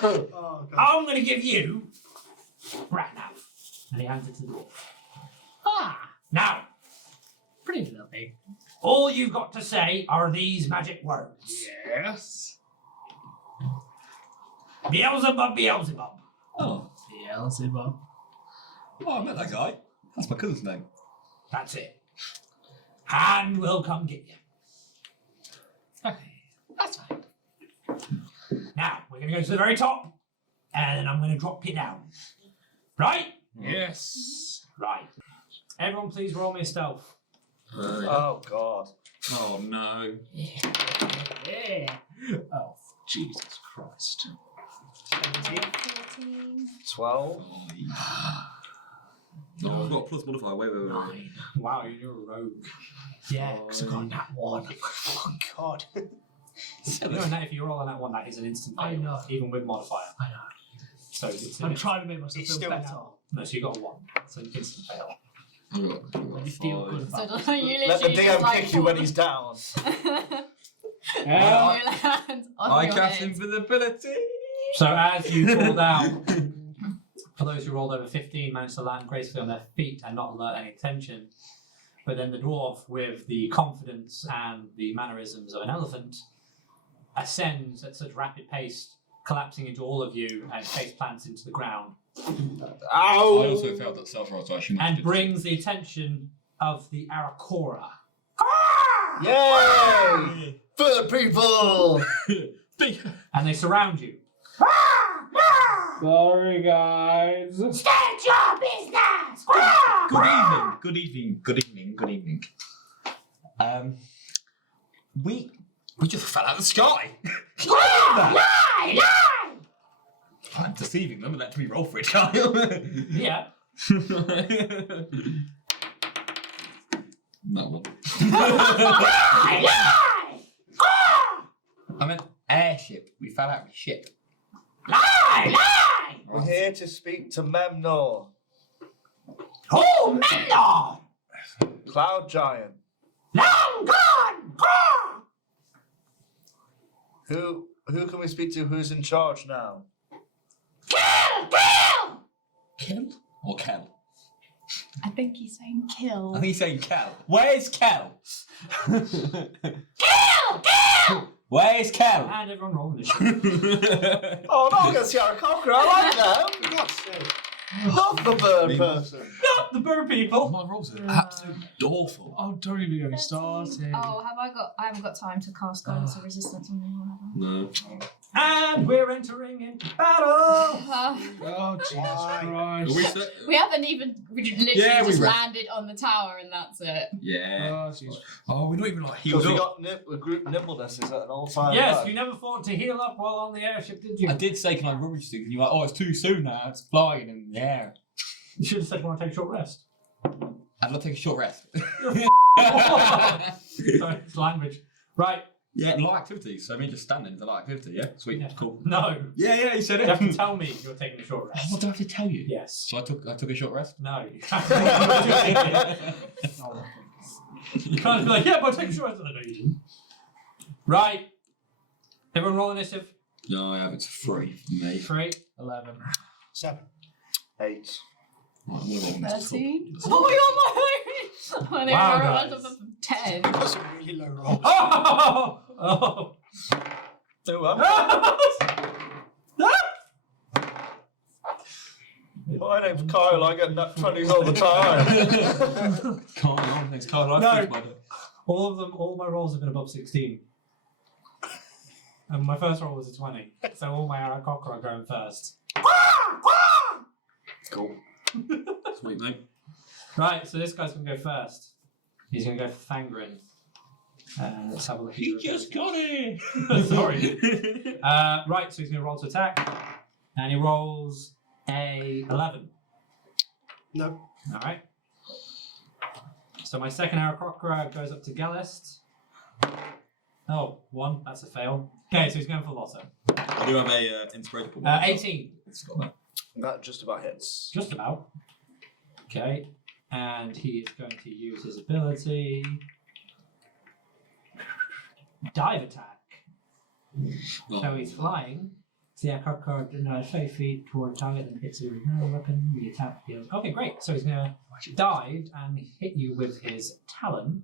Oh, God. I'm going to give you Rat Nav. And he hands it to the dwarf. Ah, Now, pretty lovely. all you've got to say are these magic words. Yes. Beelzebub, Beelzebub. Oh. Beelzebub. Oh, I met that guy. That's my cousin's name. That's it. And we'll come get you. Okay, that's fine. Now, we're going to go to the very top, and then I'm going to drop you down. Right? Yes. Right. Everyone please roll me a stealth. Oh God. Oh no. Yeah. Oh, Jesus Christ. 14. 12. Oh, I've got a plus modifier. Wait. Wow, you're a rogue. Yeah, because I got that one. Oh, God. You know that if you roll on that one, that is an instant fail. I know. Even with modifier. I know. So it's I'm trying to make myself It's feel still better. now. No, so you got a 1. So an instant fail. You feel good So about you Let the literally DM just like kick you when he's down. you Yeah. land on I your cast head. invisibility. So as you fall down, for those who rolled over 15, managed to land gracefully on their feet and not alert any attention. But then the dwarf, with the confidence and the mannerisms of an elephant, ascends at such rapid pace, collapsing into all of you and face plants into the ground, I also felt that self-roll, so I shouldn't have and to- brings the attention of the Arakora. Yay! For the people! And they surround you. Sorry, guys. State your business! Good evening. We just fell out of the sky. Lie! I'm deceiving them and let me roll for it, can't you? Yeah. That one. Lie! I meant airship. We fell out of the ship. Lie! We're here to speak to Memnor, Oh, Mendor! Cloud Giant. Long gone! Who can we speak to? Who's in charge now? Kill! Kill or Kel? I think he's saying kill. I think he's saying Kel. Where's Kel? Kill! Where's Kel? And everyone roll initiative. Oh, no, I'm going to see our conqueror. I like that. For God's sake. Not the bird person. Not the bird people. My rolls are absolutely awful. Oh, don't even get me started. Oh, I haven't got time to cast guidance or resistance on anyone, have No. And we're entering into battle. I? Oh, Jesus Are Christ. we set? We haven't even literally Yeah, we just ran. landed on the tower and that's it. Yeah. Oh, Jesus. Oh, we're not even like healed Because we up. got group nimbleness is at an all-time Yes, high. you never thought to heal up while on the airship, did you? I did say, can I rubbish things? And you were like, oh, it's too soon now. It's flying in the air. You should have said you want to take a short rest. I'd like to take a short rest. Sorry, it's language. Right. Yeah, light activity. So I mean, just standing is a light activity. Yeah, sweet, Yeah. cool. No. Yeah, you said You it. have to tell me you're taking a short Oh, rest. what do I have to tell you? Yes. So I took a short rest. No. You can't be like, yeah, but take a short rest. No, you didn't. Right. Everyone roll initiative. No, I have. It's 3 for me. 3. 11. 7. 8. Right, I'm gonna roll this. 13. Oh my god, my own! Wow, I guys. rolled a 10. That's a really low roll. Oh! Oh! My name's Kyle, I get nut 20s all the time. Can't on. Thanks, Carl. No. All my rolls have been above 16. And my first roll was a 20. So all my Aarakocra are going first. Cool. Sweet, mate. Right, so this guy's going to go first. He's going to go for Fargrin. Let's have a look. He just got it. Sorry. Right, so he's going to roll to attack. And he rolls a 11. No. Alright. So my second Aarakocra goes up to Gelest. Oh, 1. That's a fail. Okay, so he's going for Lotta. I do have a inspiration point. 18. It's got that. That just about hits. Just about. Okay. And he is going to use his ability. Dive attack. So he's flying. So the Aarakocra 30 feet toward target and hits you with no weapon. The attack deals. Okay, great. So he's going to dive and hit you with his talon,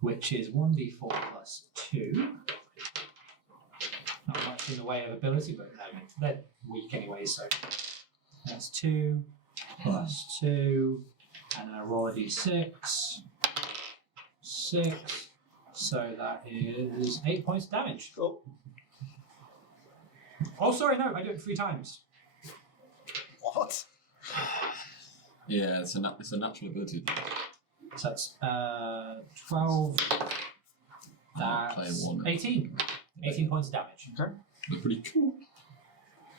which is 1d4 plus 2. Not much in the way of ability, but they're weak anyway, so that's 2 plus 2, and I roll a d6. 6. So that is 8 points of damage. Cool. Oh, sorry, no, I do it 3 times. What? Yeah, it's a natural ability. So that's 12. I'll play That's one. 18. 18 points of damage. Okay. They're pretty cool.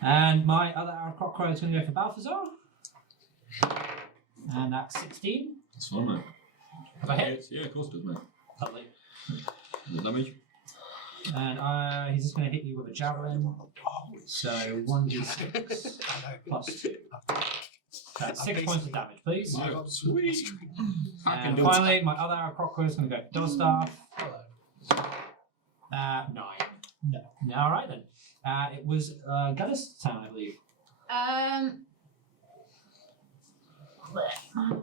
And my other Aarakocra is going to go for Balthazar. And that's 16. That's fine, mate. Have I hit? Yeah, of course it does, mate. Lovely. The damage? And he's just going to hit you with a javelin. So 1d6 plus 2. That's 6 points of damage, please. Yeah, sweet. And finally, my other Aarakocra is going to go to Dosdarth. 9. No. All right then. It was Gelest's turn, I believe. I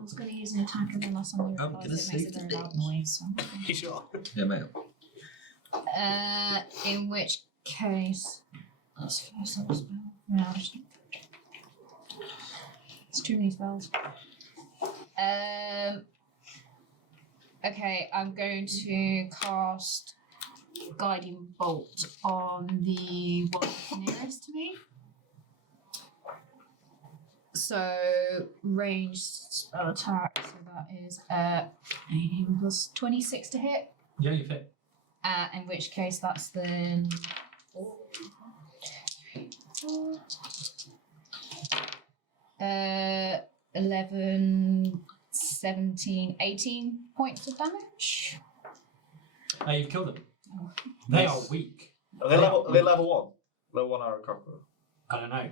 was going to use an attack and then I suddenly I'm realised gonna it makes a save very the loud noise. So. You sure? Yeah, mate. In which case, that's first level spell. No, it's too many spells. Okay, I'm going to cast Guiding Bolt on the one nearest to me. So ranged spell attack. So that is 18 plus 26 to hit. Yeah, you fit. In which case, that's then 11, 17, 18 points of damage. You've killed them. They are weak. Are they level 1? Level 1 Aarakocra. I don't know.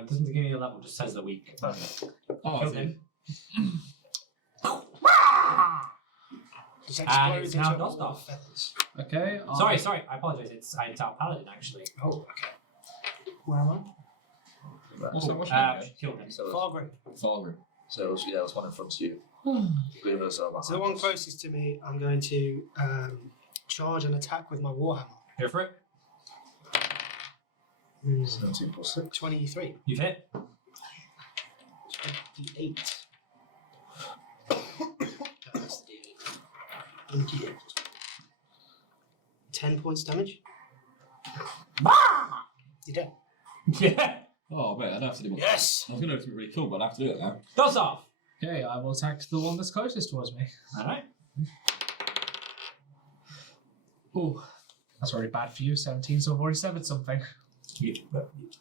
It doesn't give me a level, just says they're weak. Okay. Oh, Killed I him. Just And explodes it's now into a wall Dosdarth. of feathers. Okay. Sorry, I apologise. It's our paladin actually. Oh, okay. Where am I? What's that? What's She that? killed him. So it's, Fargrin. Fargrin. so it's, yeah, it's one in front of you. The others are So the one closest to me, I'm going to charge and attack with my warhammer. Go for it. 17 plus 6. 23. You've hit. 28. That's the D8. 10 points damage. You dead? Yeah. Oh, wait, I don't have to do one. Yes! I was going to do something really cool, but I have to do it now. Dosdarth. Okay, I will attack the one that's closest towards me. Alright. Ooh, that's already bad for you. 17, so I've already severed something.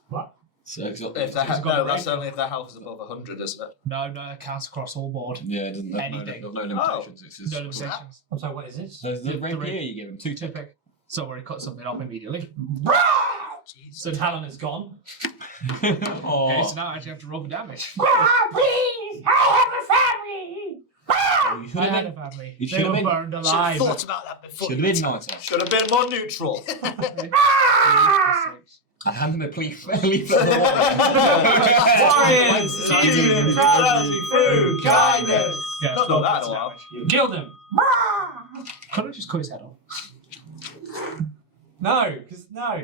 What? So, it's not, If their It's got a that's range. only if their health is above 100, isn't it? No, that counts across all board. yeah, it doesn't have Anything. no limitations. It's just No limitations. I'm sorry, what is this? There's the The rapier ring. you give him 2 Two pick. So I've already cut something off immediately. Jeez. So Talon is gone. Okay, so now I actually have to roll for damage. Please! I You should I have had a been, family. You They should have were been- burned Should have alive. thought about that before. should have been nicer. Should have been more neutral. I hand him a leaf of the water. Warriors, achieving triumph through kindness. Yeah, Not 12 that points a while. damage. You killed him. Couldn't I just cut his head off? No, because no.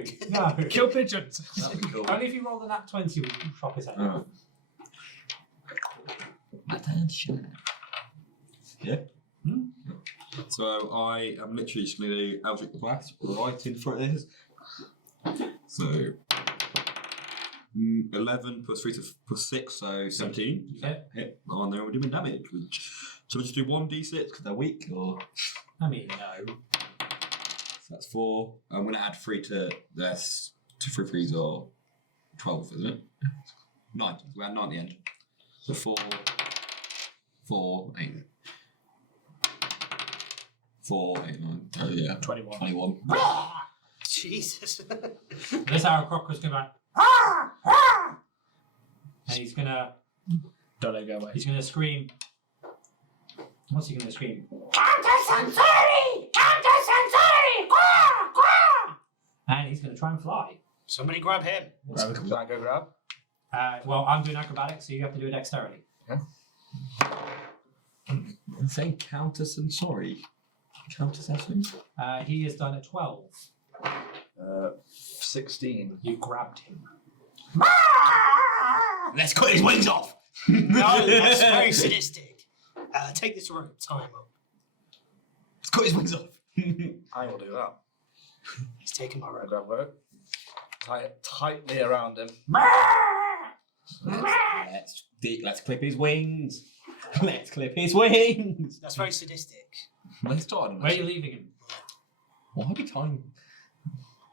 Kill pigeons. That'd be cool. Only if you roll the nat 20 will you chop his head off. Yeah. So I am literally just going to do Eldritch Blast right in front of his. So 11 plus 3 plus 6, so 17. Yeah. Hit. Oh, and then we're doing damage. So we just do 1d6 because they're weak, or I mean, no. so that's 4. I'm going to add 3 to this. 2 3 3s or 12, isn't it? 9. We add 9 at the end. So 4, 8. 4, 8, 9. Oh yeah. 21. 21. Jesus. This Arrow Crocker's going to and he's gonna Don't let go away. scream. What's he gonna scream? Countess Sensori! Countess Sensori! Quah! Quah! And he's gonna try and fly. Somebody grab him. Can I go grab? Well, I'm doing acrobatics, so you have to do a dexterity. I'm saying Countess Sensori. Countess Sensori? He is done at 12. 16. You grabbed him. Let's cut his wings off! No, that's very sadistic. Take this rope, tie him up. Let's cut his wings off. I will do that. He's taking my I rope. grab rope. Tie it tightly around him. Let's clip his wings. Let's clip his wings. That's very sadistic. Let's start on Where are you leaving him? Why are we time?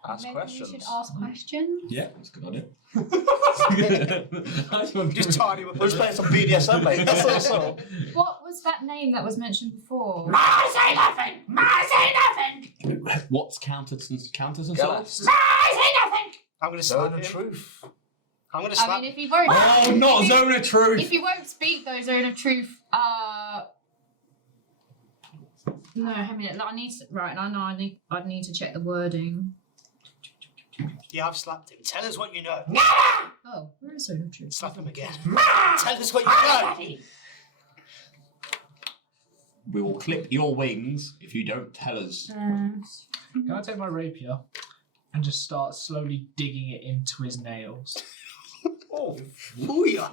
Ask Maybe questions. we should ask questions. Yeah, that's a good idea. Just tie him up. We're just playing some BDSM, mate. That's all. What was that name that was mentioned before? I say nothing! I say nothing! What's Countess and Gelest. I say nothing! I'm going to Zone slap of him. truth. I'm going to slap I mean, if he won't. Oh, not if he- Zone of Truth! If you won't speak those Zone of Truth, no, I mean, I need to, right, I know I'd need to check the wording. Yeah, I've slapped him. Tell us what you know. Oh, where is Zone of Truth? Slap him again. Tell us what you know. We will clip your wings if you don't tell us. Can I take my rapier and just start slowly digging it into his nails? Oh, Booyah.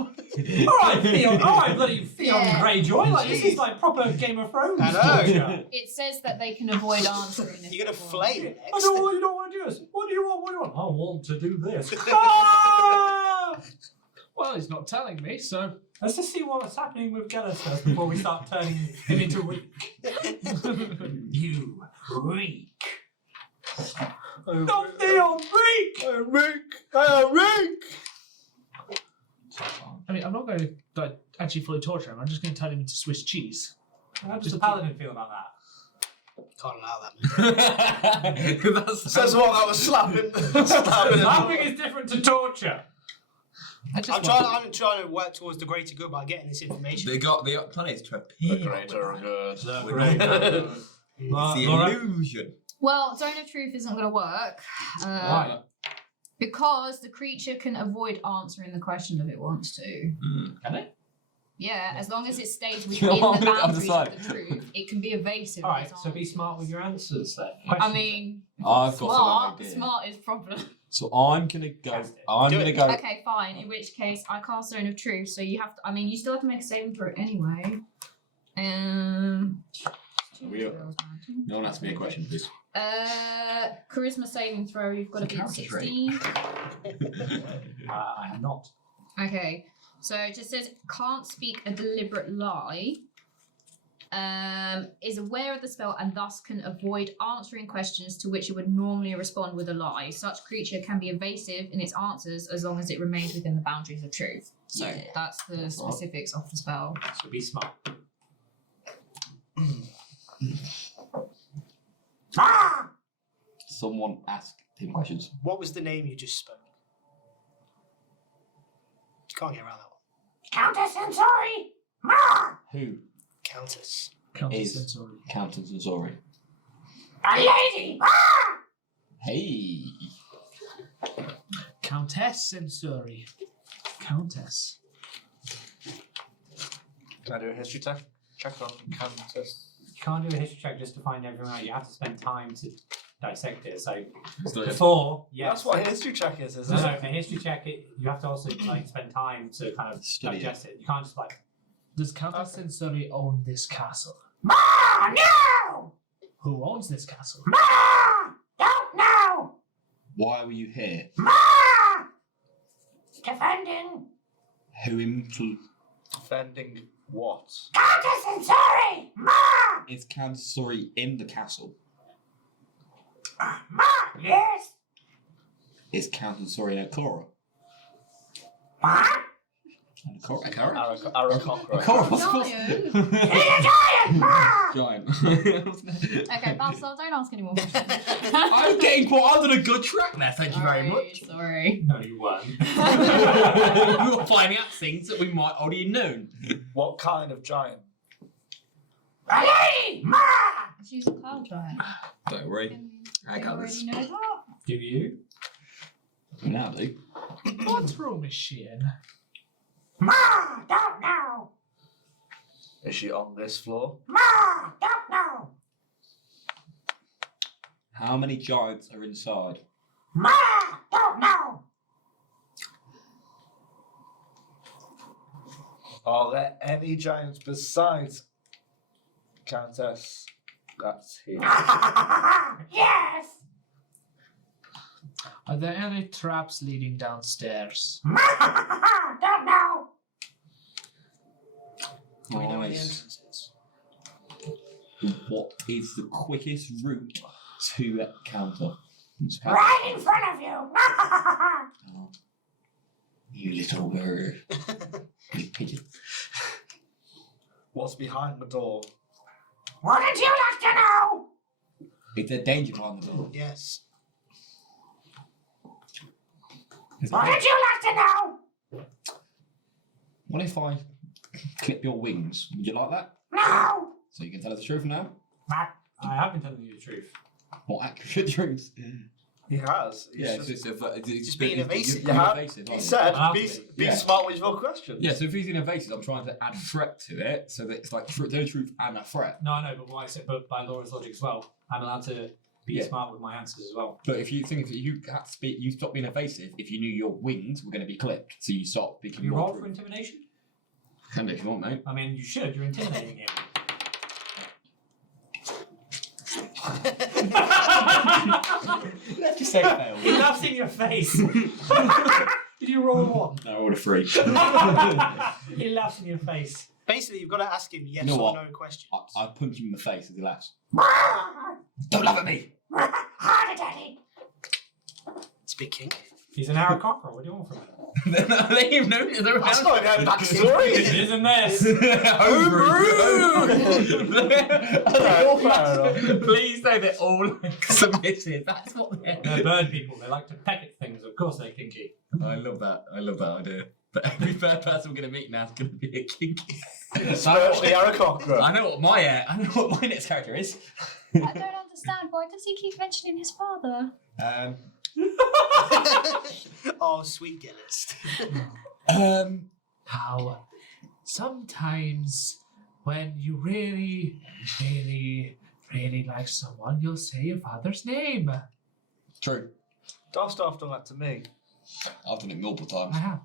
Alright, Theon. Alright, bloody Theon Yeah. Greyjoy. Like, this is like proper Game of Thrones I know. torture. It says that they can avoid answering. if You're going to they flay want. him I next. don't want, you don't want to do this. What do you want? What do you want? I want to do this. Ah! Well, he's not telling me, so Let's just see what's happening with Gelest first before we start turning him into reek. You reek. Not Theon, reek! I mean, I'm not going to like, actually fully torture him. I'm just going to turn him into Swiss cheese. How does the paladin feel about that? Can't allow that, man. says what I was slapping. slapping him. Laughing is different to torture. I just I'm trying to work towards the greater good by getting this information. They got the planets to The appear. greater good. It's the Laura? illusion. Well, Zone of Truth isn't going to work. Why? Because the creature can avoid answering the question if it wants to. Can it? Yeah, as long as it stays You know within what, the I'm boundaries deciding. of the truth, it can be evasive. of Alright, its so be answer. smart with your answers then. I mean, I've got Smart. an idea. Smart is problem. So I'm gonna go. Cast it. I'm Do gonna it. go. Okay, fine. In which case, I cast Zone of Truth. So you have to. I mean, you still have to make a saving throw anyway. We- No one asked me a question, please. Charisma saving throw. You've got to be at Character trait. 16. I am not. Okay, so it just says can't speak a deliberate lie. Is aware of the spell and thus can avoid answering questions to which it would normally respond with a lie. Such creature can be evasive in its answers as long as it remains within the boundaries of truth. So Yeah. that's the That's right. specifics of the spell. So be smart. Someone ask him questions. What was the name you just spoke? Can't get around that one. Countess Sensori. Ma. Who Countess. Countess Is- Sensori. Countess Sensori? A lady. Ma. Hey. Countess Sensori. Countess. Can I do a history check? Check on Countess. You can't do a history check just to find everyone out. You have to spend time to dissect it. So It's not- before, yes. That's what a history check is, No, isn't it? no, a history check, you have to also like spend time to kind of Study it. digest it. You can't just like, Does Countess Sensori own this castle? Ma. No. Who owns this castle? Ma. Don't know. Why were you here? Ma. Defending. Who Defending what? Countess Sensori. Ma. is Countess Sensori in the castle? Ma. Yes. Is Countess Sensori in a Cora? Ma. A Cora? Aarakocra. Cora, what's Giant. He's a giant. Ma. Giant. Okay, Balthazar, don't ask any more questions. I'm getting quite under a good track there, thank you very much. Sorry. no, you weren't. We were finding out things that we might already known. What kind of giant? A lady. Ma. She's a cloud giant. Don't worry. I You got already this. know that. Do you? Now do. What room is she in? Ma. Don't know. Is she on this floor? Ma. Don't know. How many giants are inside? Ma. Don't know. Are there any giants besides Countess? That's here. Yes. Are there any traps leading downstairs? Ma. Don't know. Do we know where the Nice. entrance is? What is the quickest route to that counter? Right in front of you. Oh, you little bird. You pigeon. What's behind the door? Wouldn't you like to know? Is there danger behind the door? Yes. Is there Wouldn't you like to know? What if I clip your wings? Would you like that? No. So you can tell us the truth now? I have been telling you the truth. What accurate truth? He has. He's Yeah, just- it's being evasive. You have- evasive, he aren't you? said, I'll be, have to be Yeah. smart with your questions. Yeah, so if he's in evasive, I'm trying to add threat to it, so that it's like no truth and a threat. No, I know, but what I said, but by Laura's logic as well, I'm allowed to be Yeah. smart with my answers as well. But if you think if you had to speak, you stop being evasive if you knew your wings were going to be clipped, so you stop Can speaking you more roll for truth. intimidation? Can do if you want, mate. I mean, you should. You're intimidating him. Let's just say it failed. He laughs in your face. Did you roll a one? No, I rolled a 3. He laughs in your face. Basically, you've got to ask him yes You know or what? no question. I punch him in the face as he laughs. Ma. Don't laugh at me! Harder, Daddy. It's a big king. He's an Aarakocra. What do you want from him? They even know it. That's not a backstory. It isn't this. Please say they're all like submissive. That's what they're. They're bird people. They like to peck at things. Of course they're kinky. I love that. I love that idea. But every third person we're going to meet now is going to be a kinky. Especially Aarakocra. I know what my next character is. I don't understand. Why does he keep mentioning his father? Oh, sweet Gelest. How sometimes when you really, really really like someone, you'll say your father's name. True. Dosdarth done that to me. I've done it multiple times. I have.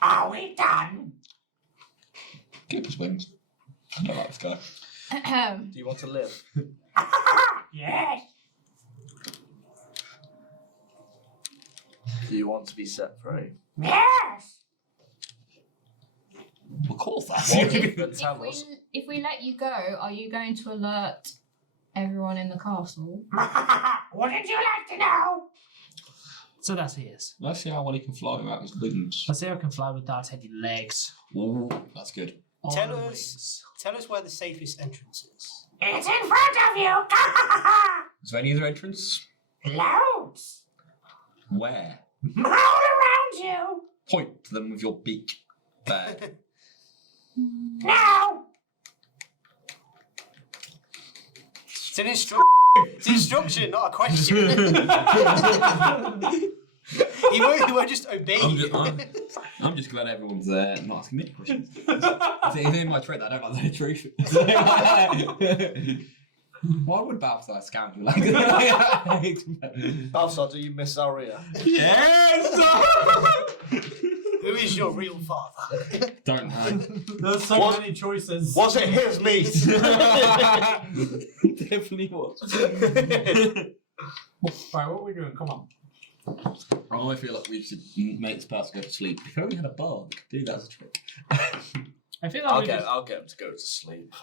Are we done? Keep his wings. I don't like this guy. Do you want to live? Yes. Do you want to be set free? Yes. Of course, that's What you. if you tell us? If we let you go, are you going to alert everyone in the castle? Wouldn't you like to know? So that's he is. Let's see how well he can fly without his wings. Let's see how I can fly without any legs. Ooh, that's good. Or Tell wings. us where the safest entrance is. It's in front of you. Is there any other entrance? Loads. Where? All around you. Point to them with your beak. Bad. Now. It's an it's an instruction, not a question. you won't just obey. I'm just glad everyone's not asking me questions. It's in my trait that I don't like the truth. Why would Balthazar scoundrel like that? Balthazar, do you miss Zalryia? Yes! Who is your real father? Don't know. There's so many choices. Was it his meat? Definitely was. Right, what are we doing? Come on. I feel like we should make this person go to sleep. If only we had a bard, could do that as a trick. I feel like I'll get him to go to sleep.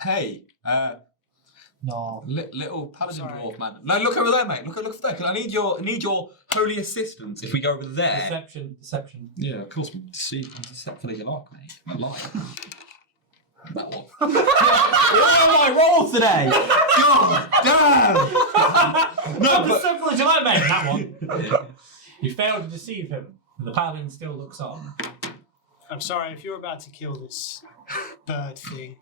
Hey, No. little paladin Sorry. dwarf man. No, look over there, mate. Look over there. 'Cause I need your holy assistance. If we go over there. Deception. Yeah, of course. Deceptively you like, mate. I like. That one. What are my rolls today? God damn! No, No, the but simple as you like, mate. That one. You failed to deceive him. And the paladin still looks on. I'm sorry, if you're about to kill this bird thing,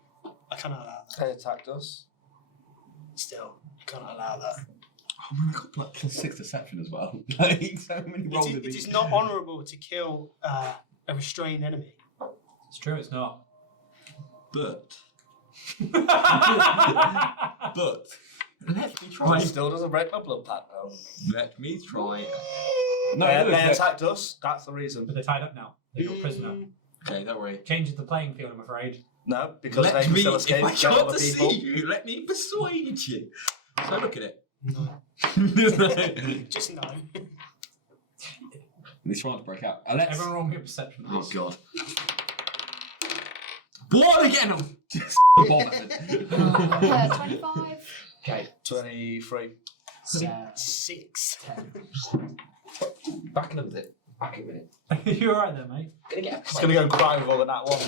I cannot allow that. They attacked us. Still, I cannot allow that. oh man, I got like +6 deception as well. Like so many rolls. It is not honourable to kill a restrained enemy. It's true, it's not. But let me try. He still doesn't break my blood pact though. Let me try. They attacked us. That's the reason. But they're tied up now. They're your prisoner. Okay, don't worry. Changes the playing field, I'm afraid. No, because they Let can me, still escape. if I Get can't other people. deceive you, let me persuade you. So look at it. No. Just no. He's trying to break out. Let's... Everyone roll me a perception. Oh please. god. What again? I'm just bomb at it. 25. Okay. 23. 6. 10. Back in a minute. Back in a minute. You alright there, mate? Gonna get a Just gonna go and cry with all of that one.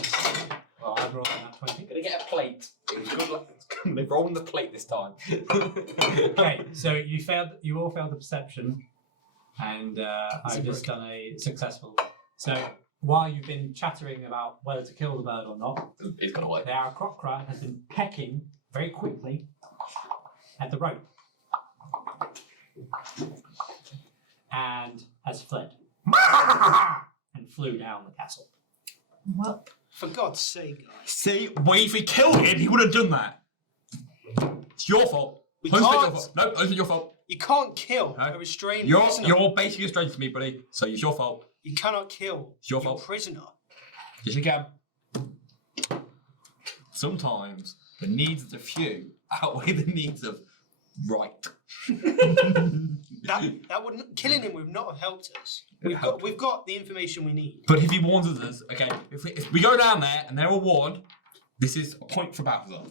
Well, I've rolled on that 20. Gonna get a plate. Good luck. They've rolled the plate this time. Okay, so you all failed the perception, and I've just done a successful. So while you've been chattering about whether to kill the bird or not, It's gonna work. the Aarakocra has been pecking very quickly at the rope and has fled and flew down the castle. What? For God's sake, guys. See, well, if we killed him, he would have done that. It's your fault. We It's your can't. fault. No, it's your fault. You can't kill No. a restrained You're prisoner. basically a stranger to me, buddy. So it's your fault. You cannot kill It's your fault. prisoner. Yes, you can. Sometimes the needs of the few outweigh the needs of right. That wouldn't killing him would not have helped us. We've helped. got the information we need. But if he warns us, okay, if we go down there and they're all warned, this is a point for Balthazar.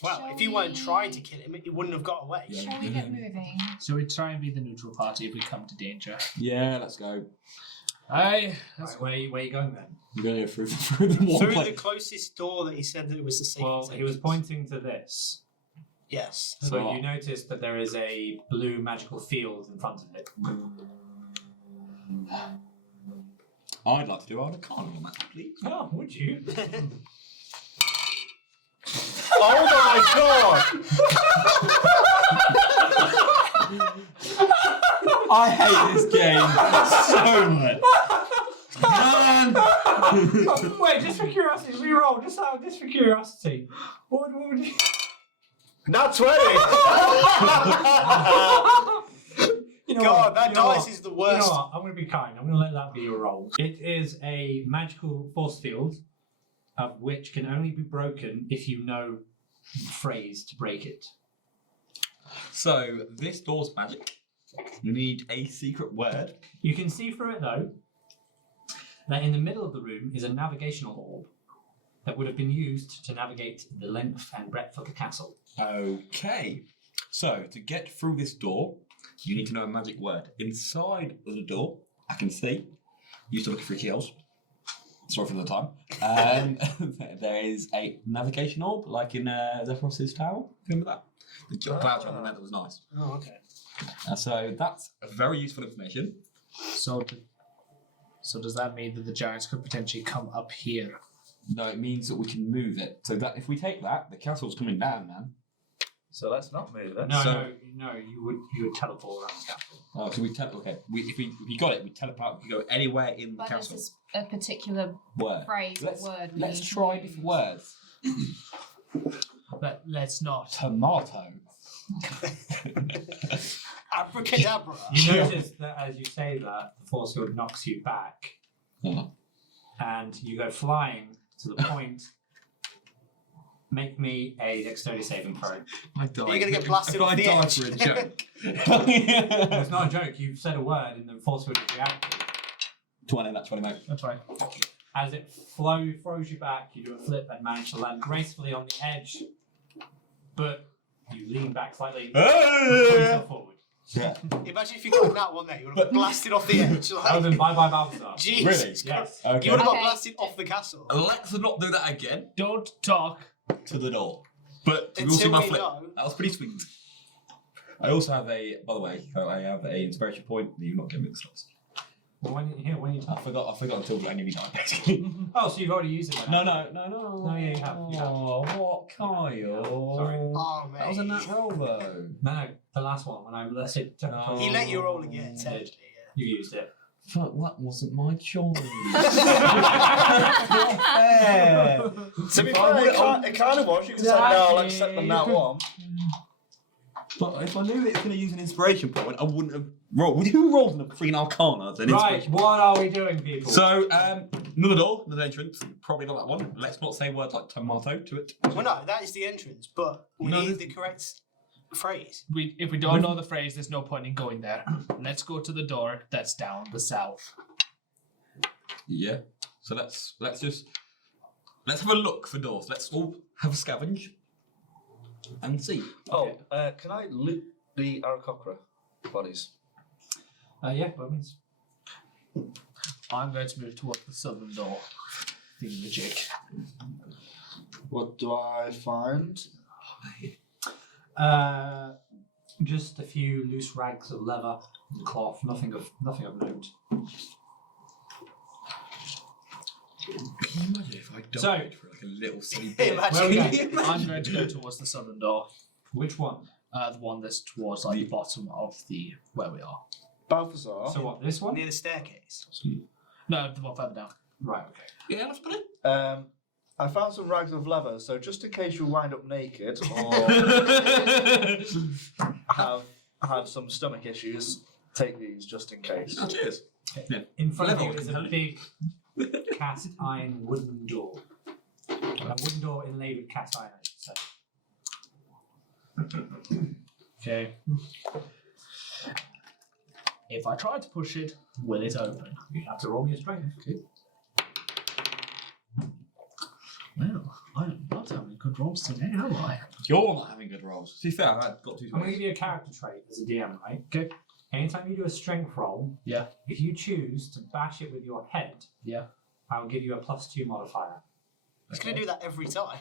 Well, Shall if you weren't we- trying to kill him, he wouldn't have got away. Yeah. Shall we get moving? So we try and be the neutral party if we come to danger. Yeah, let's go. Aye. Right, where are you going then? We're going to go through the wall. Through the closest door that he said that it was the safest. Well, he was entrance. pointing to this. Yes. So So- you noticed that there is a blue magical field in front of it. I'd like to do Arcana on that, please. Oh, would you? Oh my god! I hate this game so much. Man! Wait, just for curiosity, reroll. Just for curiosity. What would you? Not 20! You know God, what? that You know dice what? is the You worst. know what? I'm going to be kind. I'm going to let that be your roll. It is a magical force field, of which can only be broken if you know the phrase to break it. So this door's magic. You need a secret word. You can see through it though that in the middle of the room is a navigational orb that would have been used to navigate the length and breadth of the castle. Okay. So to get through this door, you need to know a magic word. Inside of the door, I can see. Used to look for keyholes. Sorry for the time. There is a navigation orb, like in Zephyros's Tower. Remember that? The cloud on there that was nice. Oh, okay. So that's very useful information. So does that mean that the giants could potentially come up here? No, it means that we can move it. So that if we take that, the castle's coming down, man. So let's not move it. No, So- no, you would teleport around the castle. Oh, so we if you got it, we teleport. We can go anywhere in the But there's castle. this, a particular Word. phrase Let's, or word. we let's need to try use. different words. But let's not. Tomato. Abracadabra. You notice that as you say that, the force field knocks you back, Oh. and you go flying to the point. Make me a dexterity saving throw. I died. You're gonna get blasted If off I the died edge. for a joke. It's not a joke. You've said a word, and the force field reacted. 20, that's 20, mate. That's right. As it throws you back, you do a flip and manage to land gracefully on the edge, but you lean back slightly, pull yourself forward. Yeah. Imagine if you got that one there, you would have got blasted off the edge. That was Like, in Bye Bye Balthazar. Jesus Really? Christ. Yes. Okay. You would have got Okay. blasted off the castle. Let's not do that again. Don't talk. To the door. But you will see Until my we flip. know. That was pretty sweet. I also have by the way, I have an inspiration point that you're not getting mixed up. Well, when you I forgot until I nearly died. Oh, so you've already used it. No. No, yeah, you have. Oh, what, Kyle? Sorry. Oh, mate. That was a nat roll though. No, the last one when I let it. No. He let you roll again, technically. You used it. Fuck, that wasn't my choice. To be fair, it kind of was. You could say, no, let's set them that one. But if I knew it was going to use an inspiration point, I wouldn't have rolled. Who rolled in a freaking Arcana? Then Right, inspiration? what are we doing, people? So, another door, another entrance. Probably not that one. Let's not say words like tomato to it. Well, no, that is the entrance, but we No, need the correct phrase. If we don't know the phrase, there's no point in going there. Let's go to the door that's down the south. Yeah. So let's have a look for doors. Let's all have a scavenge and see. Oh, can I loot the Aarakocra bodies? Yeah, by all means. I'm going to move towards the southern door. Thingamajig. What do I find? Just a few loose rags of leather and cloth. Nothing of note. Can you imagine if I died So- for like a little silly Hey, bit? imagine. Well, I'm going to go towards the southern door. Which one? The one that's towards like the bottom of the where we are. Balthazar. So what? This one? Near the staircase. No, the one further down. Right. Okay. Yeah, let's put it. I found some rags of leather, so just in case you wind up naked or have some stomach issues, take these just in case. Oh, cheers. Yeah. In front of Level you is a compelling. big cast iron wooden door. A wooden door inlaid with cast iron, I should say. Okay. If I try to push it, will it open? You have to roll me a strength. Well, I'm not having good rolls today, am I? You're not having good rolls. To be fair, I've got two. I'm going to give you a character trait as a DM, right? Okay. Anytime you do a strength roll, Yeah. if you choose to bash it with your head, Yeah. I will give you a +2 modifier. He's going to do that every time.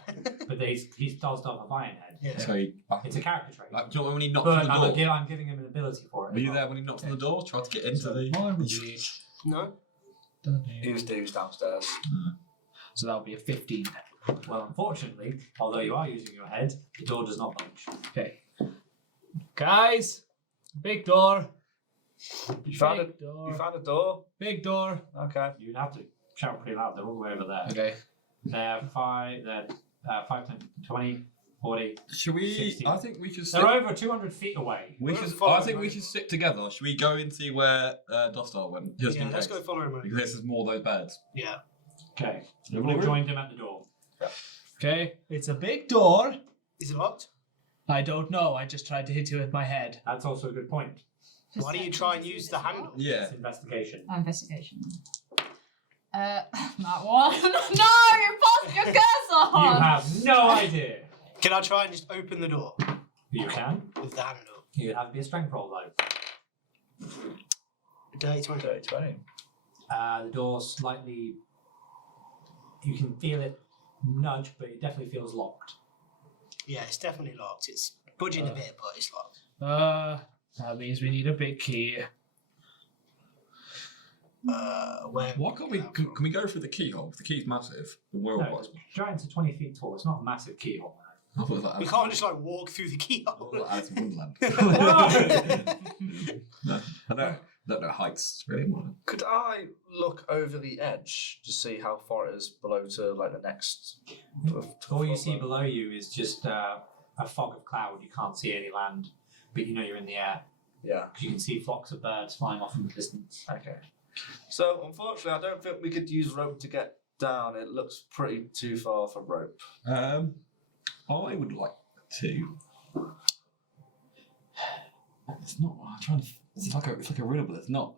But he does have a iron head. Yeah. So he, It's a character trait. like, do you know when he knocks But on the door? I'm giving him an ability for it. Were as you well. there when he knocked on the door? Tried to get into the. No? He was downstairs. So that would be a 15. Well, unfortunately, although you are using your head, the door does not budge. Okay. Guys, big door. You found Big it. door. You found a door. Big door. Okay. You'd have to. shout pretty loud. They're all the way over there. Okay. They're 5, 10, 20, 40. Should we? 60. I think we should. They're over 200 feet away. We We're should. following I think we him. should stick together. Should we go and see where Dosdarth went? Just Yeah, in let's case. go follow him over. Because there's more of those birds. Yeah. Okay. You've Everybody all room? joined him at the door. Okay. It's a big door. Is it locked? I don't know. I just tried to hit you with my head. That's also a good point. Why don't you try and use the handle? Yeah. It's investigation. Oh, investigation. That one. No, you passed your curse You on. have no idea. Can I try and just open the door You can. with the handle? You have to be a strength roll though. Dirty 20. Dirty 20. The door slightly. You can feel it nudge, but it definitely feels locked. Yeah, it's definitely locked. It's budging a bit, but it's locked. That means we need a big key. Where? Why can't we? Can we go through the keyhole? The key's massive. The world No, was. giants are 20 feet tall. It's not a massive keyhole. I thought it was like We can't just like walk through the keyhole. Alice in Wonderland. No. No, I don't know heights really. Could I look over the edge to see how far it is below to like the next? All you see below you is just a fog of cloud. You can't see any land, but you know you're in the air. Yeah. You can see flocks of birds flying off in the distance. Okay. So unfortunately, I don't think we could use rope to get down. It looks pretty too far for rope. I would like to. It's not. I'm trying to. It's like a riddle, but it's not.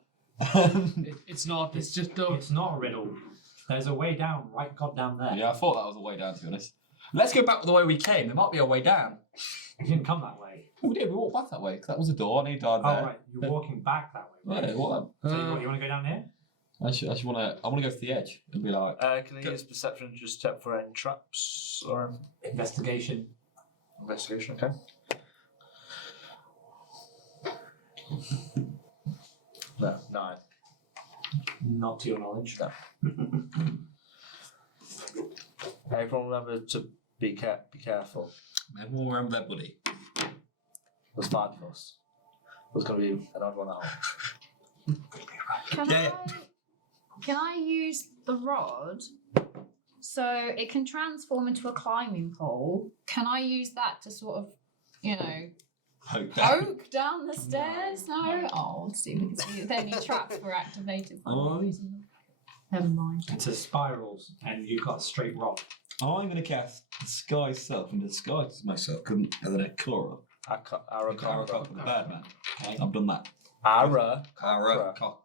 It's not. It's just a. It's not a riddle. There's a way down, right goddamn there. Yeah, I thought that was the way down. To be honest, let's go back the way we came. There might be a way down. You didn't come that way. We did. We walked back that way because that was a door, and he died Oh there. right, you're walking back that way. Yeah, what? So you want to go down here? I want to. I want to go to the edge and be like. Can I use perception to just check for any traps or Investigation. investigation? Okay. No, 9. Not to your knowledge. No. Everyone remember to be careful. Everyone remember that, buddy. There's 5 of us. There's going to be another one out. Can I use the rod so it can transform into a climbing pole? Can I use that to sort of, poke down the stairs? No. Oh, let's see if we can see if any traps were activated. Oh. Never mind. It's a spirals, and you've got a straight rod. I'm going to cast disguise self and disguise myself as an Ekora. Arakara. The bad man. I've done that. Ara. Arakaka?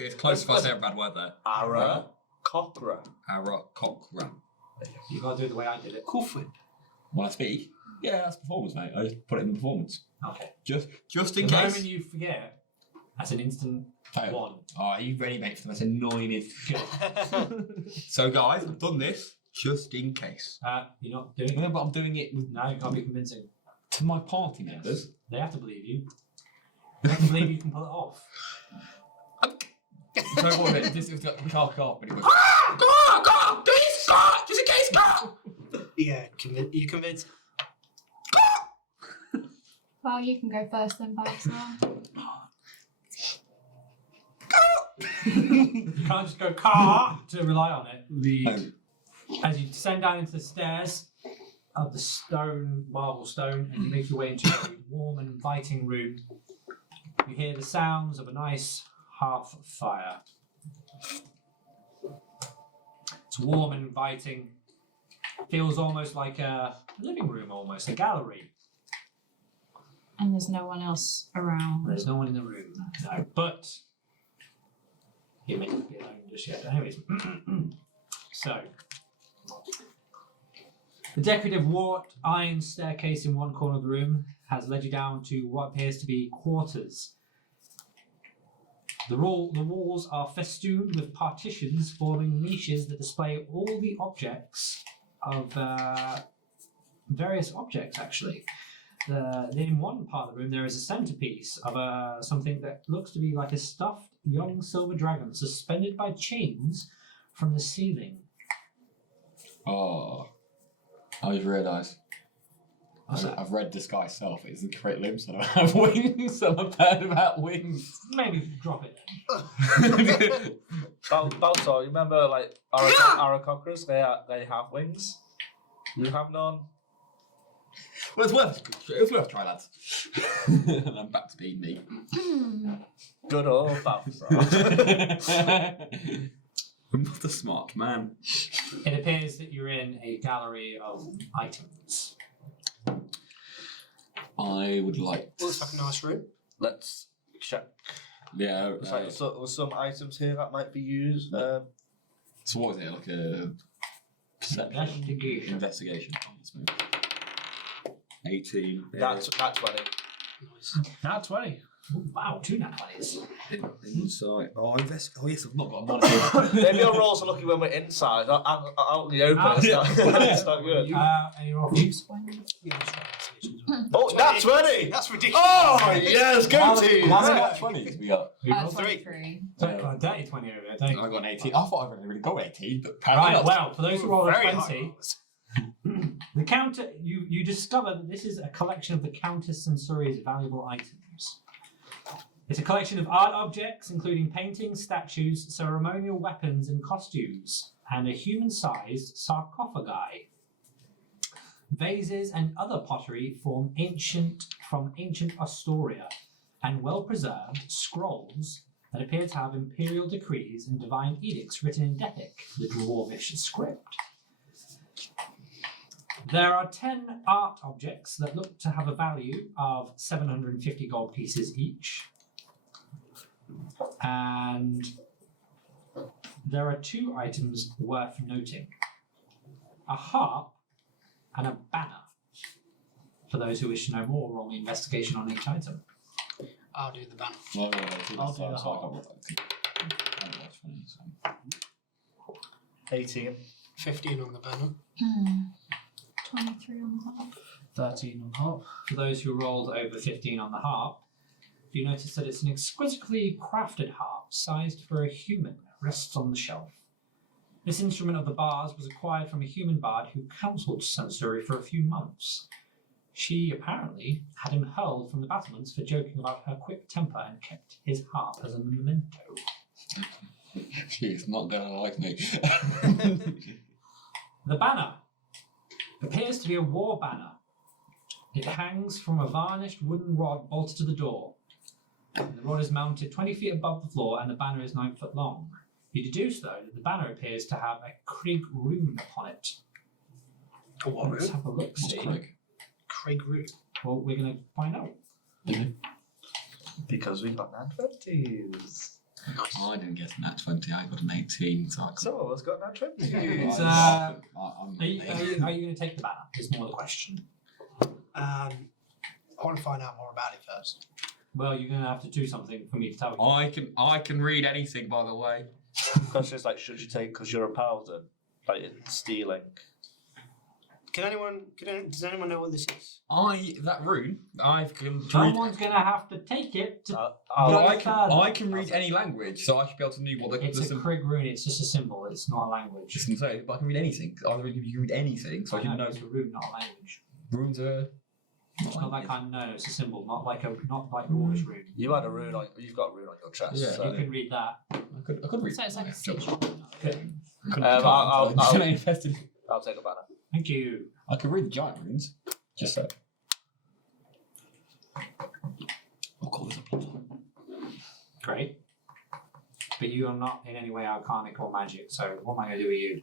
It's close if I say a bad word there. Ara. Cockra. Arakokra. You got to do it the way I did it. Cuffwin. When I speak, yeah, that's performance, mate. I just put it in the performance. Okay. Just The in case. moment you forget, that's an instant Fail. 1. Oh, are you ready, mate, for the most annoying? So, guys, I've done this just in case. You're not doing No, it. but I'm doing it with, No, you can't be convincing. to my party members. They have to believe you. They have to believe you can pull it off. So what? This is the car, but it goes. Go! Please, go! Just in case, go! Yeah, you convinced. Well, you can go first then, Balthazar. You can't just go car to rely on it. The As you descend down into the stairs of the marble stone, and you make your way into a warm and inviting room, you hear the sounds of a nice hearth fire. It's warm and inviting. Feels almost like a living room, almost a gallery. And there's no one else around. There's no one in the room, no. But you may not be alone just yet. Anyways, so the decorative wrought iron staircase in one corner of the room has led you down to what appears to be quarters. The walls are festooned with partitions forming niches that display all the objects of various objects, actually. In one part of the room, there is a centerpiece of something that looks to be like a stuffed young silver dragon suspended by chains from the ceiling. Oh, I just realised. What's that? I've read Disguise Self. It's the great limbs that don't have wings. So I've heard about wings. Maybe drop it then. Balthazar, you remember like Aracocras? They have wings. You have none. Well, it's worth a try, lads. And I'm back to being me. Good old Balthazar. I'm not a smart man. It appears that you're in a gallery of items. I would like. Looks like a nice room. Let's check. Yeah. There's like some items here that might be used. So what is it? Like a perception? Investigation. Oh, let's move. 18. That's 20. Nice. Not 20. Ooh, wow, 2 nat 20s. Inside. Oh, yes, I've not got a monitor. Maybe our rolls are lucky when we're inside. Out in the open, it's not good. Any roll views? Yeah, that's right. Investigations, right. Oh, that's 20! That's ridiculous. Oh, yes, go team! How many nat 20s we got? You rolled 23. a dirty 20 over there, don't you? I got an 18. I thought I really got 18, but apparently Right, not. well, for those who roll a Very 20, the counter, you discover that this is a collection of the Countess Sensori's valuable items. It's a collection of art objects, including paintings, statues, ceremonial weapons, and costumes, and a human-sized sarcophagi. Vases and other pottery from ancient Astoria, and well-preserved scrolls that appear to have imperial decrees and divine edicts written in Dethic, the dwarvish script. There are 10 art objects that look to have a value of 750 gold pieces each. And there are 2 items worth noting. A harp and a banner. For those who wish to know more, roll the investigation on each item. I'll do the banner. Well, I got 18, I'll do so the I whole. got 18. 15 on the banner. 23 on the harp. 13 on harp. For those who rolled over 15 on the harp, you notice that it's an exquisitely crafted harp, sized for a human, rests on the shelf. This instrument of the bars was acquired from a human bard who counselled Sensori for a few months. She apparently had him hurled from the battlements for joking about her quick temper and kept his harp as a memento. She's not gonna like me. The banner appears to be a war banner. It hangs from a varnished wooden rod bolted to the door. The rod is mounted 20 feet above the floor and the banner is 9 foot long. You deduce, though, that the banner appears to have a Krieg rune upon it. A what Let's room? have a look, see. Craig room. Well, we're going to find out. Because we got nat 20s. Nice. I didn't get a nat 20, I got an 18, so I got... Some of us got nat 20s. It's, I'm Are you going to take the banner? Is more the question. I want to find out more about it first. Well, you're going to have to do something for me to tell you. I can read anything, by the way. Question is like, should you take because you're a paladin? Like it's stealing. Does anyone know what this is? That rune, I can read... Someone's going to have to take it to... But I'll- I can read any language, so I should be able to know what the... It's a Krieg rune, it's just a symbol, it's not a language. Just gonna say, but I can read anything. Either you can read anything, so I can know. It's a rune, not a language. Runes are... It's not like it's a symbol, not like Dwarvish rune. You had a rune on. You've got a rune on your chest. Yeah. So. You can read that. I could read. So it's like a sigil. I'll take a banner. Thank you. I can read the giant runes. Just so. I'll call this a plot. Great. But you are not in any way arcanic or magic, so what am I going to do with you?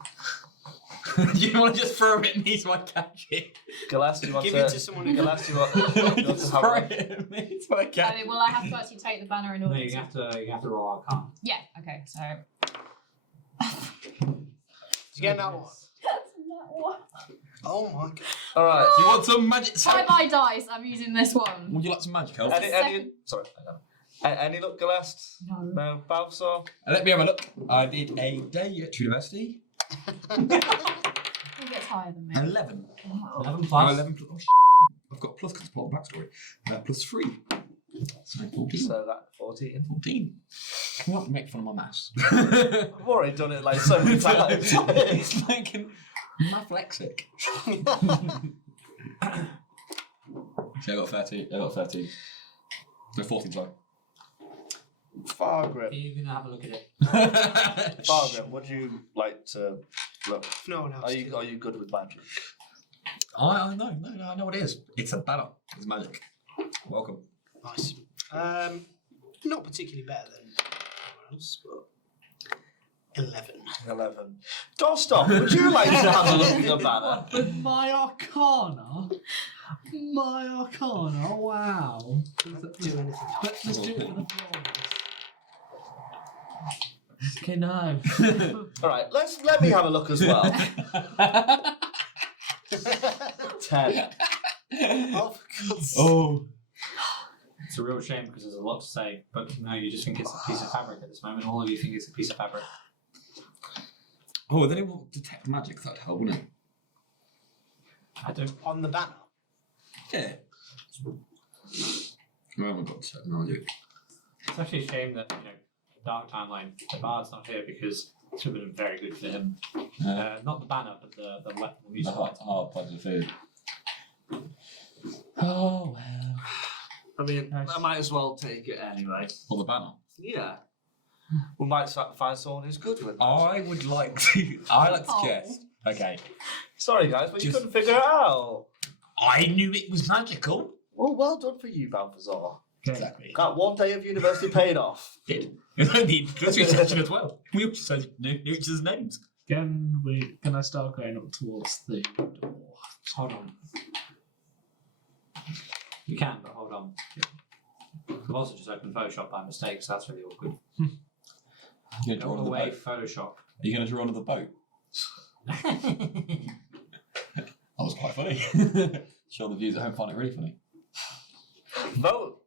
You want to just throw it in me so I catch it? Gelest, you want Give to? it to someone who Gelest, you want to have Throw a- it in me so I catch I mean, will I have to actually take the banner in No, order you to... have to roll arcana. Yeah, okay, so... Did you get that one? That's not one. Oh my god. All right. You want some magic? Bye-bye dice, I'm using this one. Would you like some magic, Elf? Any look, Gelest? No. No, Balthazar. Let me have a look. I did a day at university. Who gets higher than me? 11. 11 plus. 11 plus. Oh, I've got plus because it's part of the backstory. Plus 3. So 14. So that 14. 14. Can you not make fun of my maths? I've already done it like so many times. It's like math lexic. See, I got 13. No, 14, sorry. Fargrin. You're gonna have a look at it. Fargrin, would you like to look? If no one else Are did. you good with magic? I know, no, I know what it is. It's a banner. It's magic. Welcome. Nice. Not particularly better than anyone else, but 11. 11. Dosdarth, would you like to have a look at the banner? With my Arcana? Wow. Don't do anything. Let's do it for the flowers. Okay, no. All right, let me have a look as well. 10. Oh, for God's sake. Oh. It's a real shame because there's a lot to say, but no, you just think it's a piece of fabric at this moment. All of you think it's a piece of fabric. Oh, then it will detect magic. That'd help, wouldn't it? I don't. On the banner. Yeah. I haven't got technology. It's actually a shame that Dark Timeline, the bard's not here because it would have been very good for him. Not the banner, but the weapon, the The music. hard part of the food. Oh, well. I mean, Nice. I might as well take it anyway. Or the banner. Yeah. We might find someone who's good with magic. I would like to. I like to suggest. Okay. Sorry, guys, but you Just- couldn't figure it out. I knew it was magical. Well done for you, Balthazar. Exactly. That one day of university paid off. Did. It was only literary section as well. We all just knew each other's names. Can I start going up towards the door? Hold on. You can, but hold on. I've also just opened Photoshop by mistake, so that's really awkward. You're going to draw Go on the away, boat. Photoshop. Are you going to draw on the boat? That was quite funny. Sure, the viewers at home find it really funny. Vote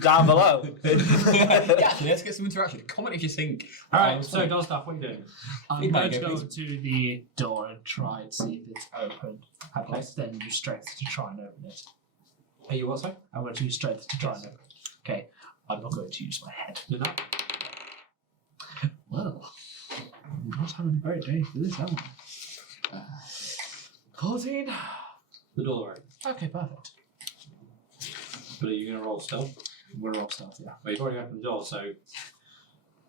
down below. Yeah, actually, let's get some interaction. Comment if you think. Alright, so Dosdarth, what are you doing? I'm Feedback, going to go please. to the door and try and see if it's open. Have I then use strength to try and open it? Are you what, sorry? I'm going to use strength to try and open it. Okay, I'm not going to use my head. You're not? Well, I'm not having a great day for this, am I? 14. The door open. Okay, perfect. But are you going to roll stealth? We're all start, yeah. Well, you've already opened the door, so.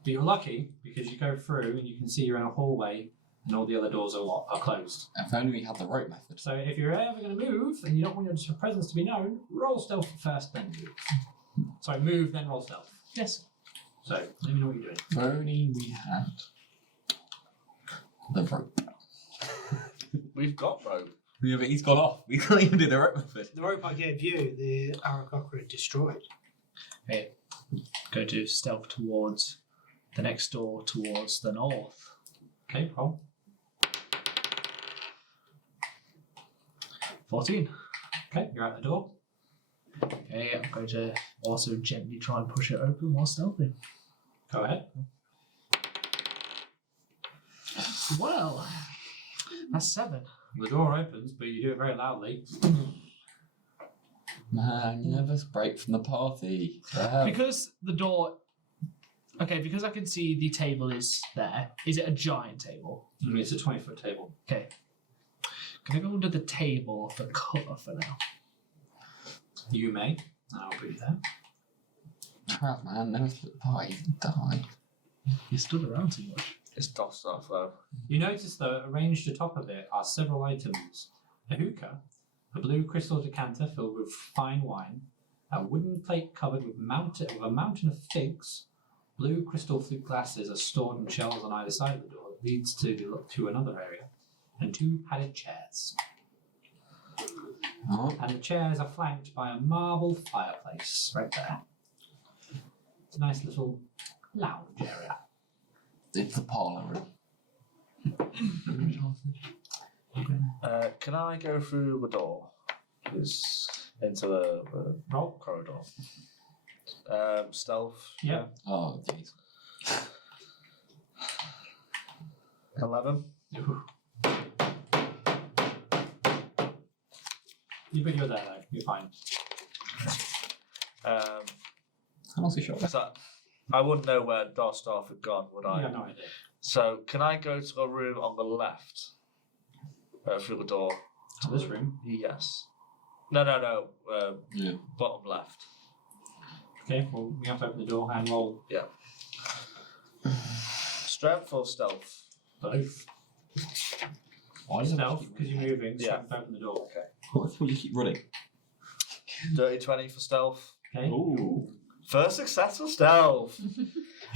But you're lucky because you go through and you can see you're in a hallway and all the other doors are closed. If only we had the rope method. So if you're ever going to move and you don't want your presence to be known, roll stealth first, then move. Sorry, move, then roll stealth. Yes. So let me know what you're doing. If only we had the rope. We've got rope. Yeah, but he's gone off. We can't even do the rope method. The rope I gave you, the Arakocra had destroyed. Okay. Go to stealth towards the next door towards the north. Okay, roll. 14. Okay, you're at the door. Okay, I'm going to also gently try and push it open while stealthing. Go ahead. Well, that's 7. The door opens, but you do it very loudly. Man, you never break from the party. Because the door. Okay, because I can see the table is there. Is it a giant table? I mean, it's a 20-foot table. Okay. Can I go under the table for cover for now? You may. I'll put you there. Crap, man, never split the party. Die. You stood around too much. It's Dosdarth though. You notice that arranged atop of it are several items. A hookah, a blue crystal decanter filled with fine wine, a wooden plate covered with a mountain of figs. Blue crystal flute glasses are stored in shelves on either side of the door that leads to another area, and 2 padded chairs. Oh, And the chairs are flanked by a marble fireplace right there. It's a nice little lounge area. it's the parlour room. Can I go through the door, please, into the Roll. corridor? Stealth. Yeah. Oh, jeez. 11. You're there though. You're fine. How long's the shot? So I wouldn't know where Dosdarth had gone, would I? You have no idea. So can I go to a room on the left through the door? To this room. Yes. No. Yeah. Bottom left. Okay, well, we have to open the door and roll. Yeah. Strength or stealth? Both. I don't know. Stealth, because you're moving, Yeah. strength open the door. What if you keep running? Dirty 20 for stealth. Okay. Ooh. First successful stealth.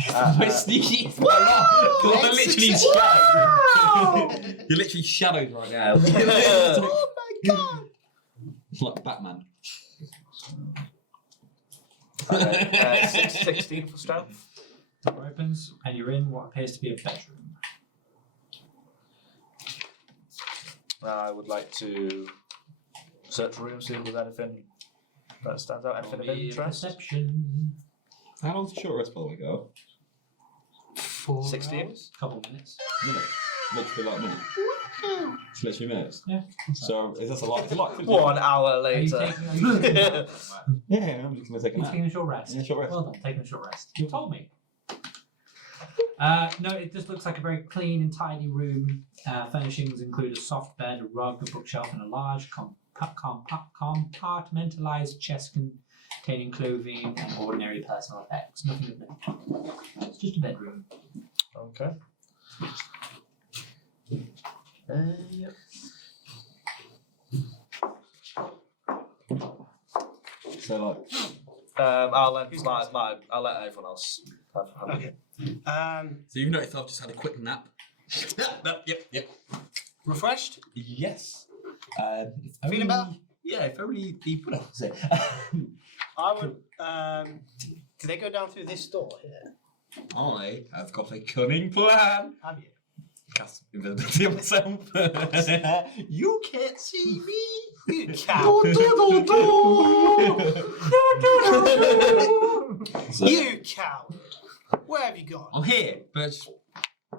My sneaky. You're literally shadows. You're literally shadows right now. Oh my god! Like Batman. 16 for stealth. Door opens, and you're in what appears to be a bedroom. I would like to search the room, see if there's anything that stands out, anything of Roll me a interest. Perception. How long's the short rest, by the way, go? 4 16? hours. Couple minutes. Minute. Literally like a minute. It's literally minutes. Yeah. So is that a lot? It's like 50 1 hour Are you later. taking a Yeah, I'm just gonna take a You're nap. taking a short rest? Yeah, short rest. Well done, taking a short rest. You told me. No, it just looks like a very clean and tidy room. Furnishings include a soft bed, a rug, a bookshelf, and a large compartmentalized chest containing clothing and ordinary personal effects. Nothing of note. It's just a bedroom. Okay. Yep. So like, I'll let I'll let everyone else have Okay. so you've noticed I've just had a quick nap. Yep. Refreshed? Yes. Feeling better? Yeah, if only the what else? I would. Do they go down through this door here? I have got a cunning plan. Have you? Cast invisibility on myself. You can't see me. You coward! So, You coward! Where have you gone? I'm here, but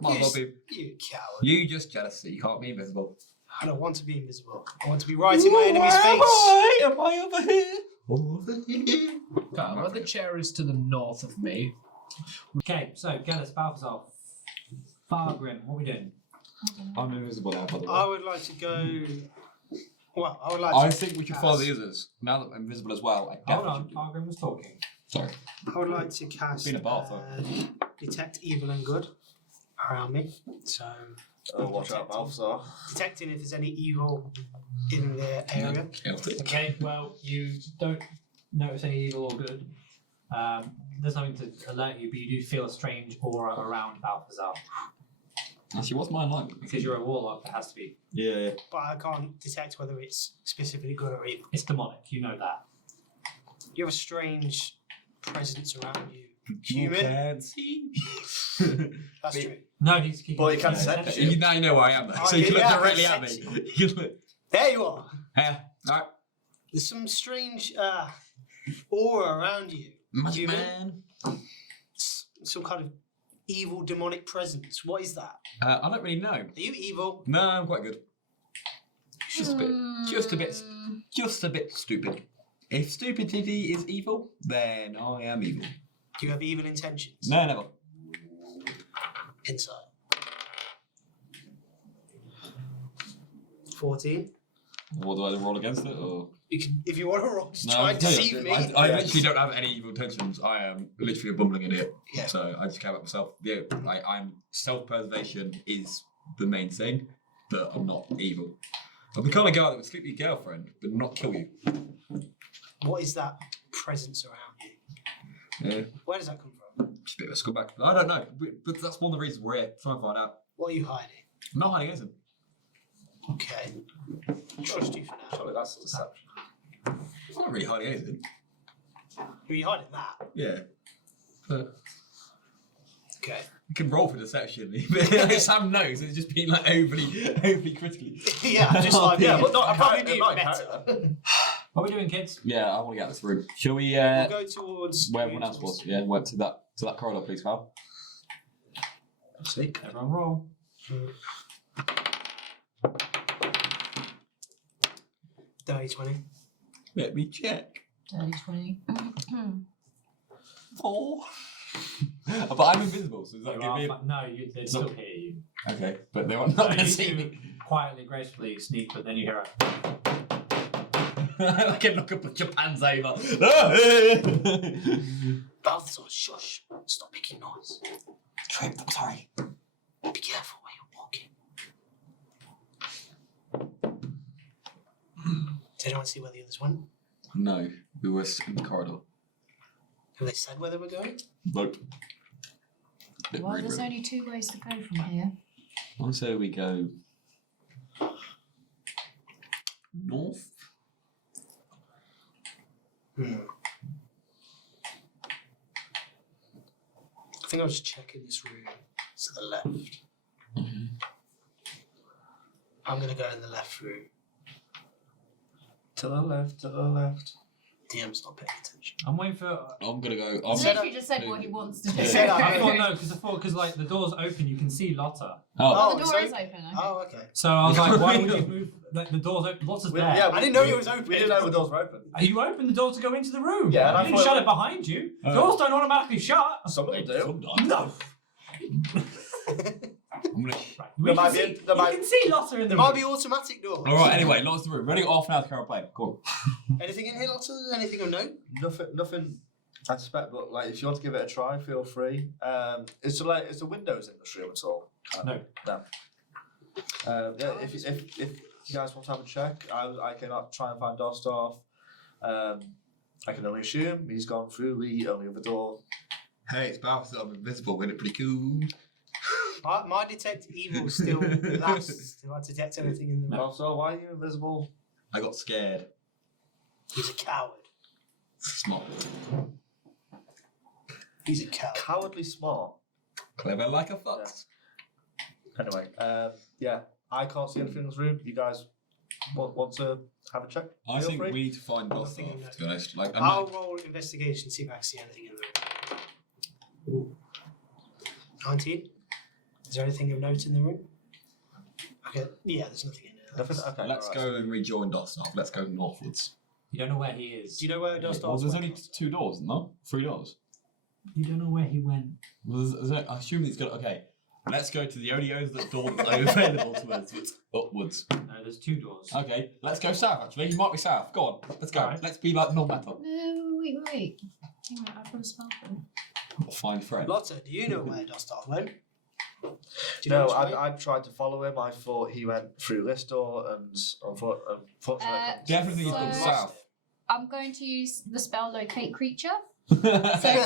might as well be. You coward! You just jealous that you can't be invisible. I don't want to be invisible. I want to be right in my enemy's face. Am I over here? Over here. Well, the chair is to the north of me. Okay, so Gelest, Balthazar, Fargrin, what are we doing? I'm invisible now, by the way. I would like to go. Well, I would like to. I think we should follow the others. Now that I'm invisible as well, I Hold definitely on, should do. Fargrin was talking. Sorry. I would like to cast Been a bath, detect evil and good around me. So watch out, Balthazar. detecting if there's any evil in the area. Chaotic. Okay, well, you don't notice any evil or good. There's nothing to alert you, but you do feel a strange aura around Balthazar. Actually, what's mine like? Because you're a warlock, it has to be. Yeah. But I can't detect whether it's specifically good or evil. It's demonic, you know that. You have a strange presence around you. You Human? can't see me. That's true. No, he's keeping. Boy, he can't sense you. Now you know where I am, though. Oh, So you can look yeah, I directly can at me. sense You can look. There you are. Yeah. Alright. There's some strange aura around you. Magic Human? man. Some kind of evil demonic presence. What is that? I don't really know. Are you evil? No, I'm quite good. Just a bit stupid. If stupidity is evil, then I am evil. Do you have evil intentions? No, never. Inside. 14. What do I roll against it, or? You can, if you want to roll, just No, try I'm and telling deceive you, me. I literally don't have any evil intentions. I am literally a bumbling idiot. Yeah. So I just care about myself. Yeah, I'm self-preservation is the main thing, but I'm not evil. I'm the kind of guy that would sleep with your girlfriend, but not kill you. What is that presence around you? Yeah, Where does that come from? just a bit of a scumbag. I don't know, but that's one of the reasons we're here. Trying to find out. What are you hiding? I'm not hiding anything. Okay. Trust you for now. Surely that's deception. I'm not really hiding anything. Are you hiding that? Yeah. But Okay. you can roll for deception. Sam knows it's just being like overly critically. Yeah, just like Yeah, me. but not I'll probably character, be not better. What are we doing, kids? Yeah, I want to get out of this room. Shall we? We'll go towards Where everyone else was? Yeah, went to that corridor, please, Val. Sneak. Everyone roll. Dirty 20. Let me check. Dirty 20. 4. But I'm invisible, so does that You give are me? no, they'd still hear you. Okay, but they want So not going to you see two me. quietly, gracefully sneak, but then you hear a. I can knock a bunch of pans over. Balthazar, shush. Stop making noise. Tripped. I'm sorry. see where the others went? No, we were in the corridor. Have they said where they were going? Nope. Bit Well, rude, there's really. only 2 ways to go from here. I say we go north. I think I'll just check in this room to the left. I'm going to go in the left room. To the left, to the left. DM's not paying attention. I'm waiting for. I'm gonna go. He literally just said what he wants to do. Said I thought no, because like the door's open, you can see Lotta. Oh, the it's door is open. open. Oh, okay. So I was like, why would you move? Like the door's open. Lotta's there. Yeah, I didn't know it was open. We didn't know the doors were open. You opened the door to go into the room. Yeah, and I you didn't thought- shut it behind you. Doors don't automatically shut. Some of them do. Sometimes. No. I'm gonna. Right. There might be- You there might- can see Lotta in the There room. might be automatic doors. All right. Anyway, lots of the room. Ready? Half an hour to carry on playing. Cool. Anything in here, Lotta? Anything of note? Nothing. I suspect, but like, if you want to give it a try, feel free. Is the windows in this room at all? No. Yeah. If you guys want to have a check, I came up to try and find Dosdarth. I can only assume he's gone through the only other door. Hey, it's Balthazar. I'm invisible. Isn't it pretty cool? My detect evil still lasts. Do I detect anything in the room? Balthazar, why are you invisible? I got scared. He's a coward. Smart. He's a coward. Cowardly smart. Clever like a fox. Anyway, yeah, I can't see anything in this room. You guys want to have a check? I Feel think free. we need to find Nothing in Dosdarth. there. To be honest, like I'll roll investigation, see if I can see anything in the room. 19. Is there anything of note in the room? Okay, yeah, there's nothing in it. Nothing? Okay. let's alright. go and rejoin Dosdarth. Let's go northwards. You don't know where he is. Do you know where Dosdarth Well, there's only 2 doors, isn't there? 3 doors. You don't know where he went. Well, I assume it's got. Okay, let's go to the only door that's available to us. It's upwards. No, there's 2 doors. Okay, let's go south. Actually, he might be south. Go on, let's go. Alright. Let's be like non-matter. No, wait. Hang on, I've got a spell for him. Find friend. Lotta, do you know where Dosdarth went? Do you No, which way? I tried to follow him. I thought he went through this door, and unfortunately, Definitely he's So- gone south. I'm going to use the spell Locate Creature. So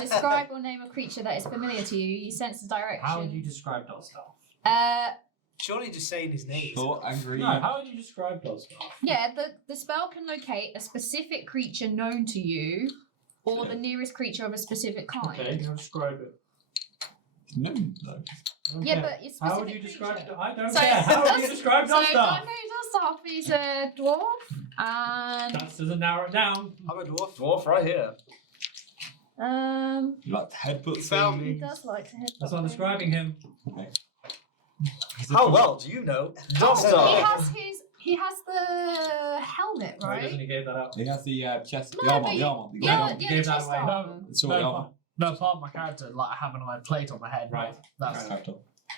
describe or name a creature that is familiar to you. You sense the direction. How would you describe Dosdarth? Surely just saying his name. Thought angry. No, how would you describe Dosdarth? Yeah, the spell can locate a specific creature known to you, or the nearest creature of a specific kind. Okay, now describe it. No, though. I don't Yeah, care. but it's How specific would you describe creature. it? I don't So, care. How would you describe So Dosdarth? Dosdarth is a dwarf, and That doesn't narrow it down. I'm a dwarf. dwarf right here. You like to headbutt You found he things. does like to hit. That's why I'm describing him. Okay. How well do you know He Dosdarth? has the helmet, Oh, he doesn't. right? He gave that out. He has the chest, No, the armor, but the you- armor. The Yeah, armor. yeah, Gave the that chest away. armor. It's all the armor. No, part of my character, like I have an iron plate on my head. Right. That's Character.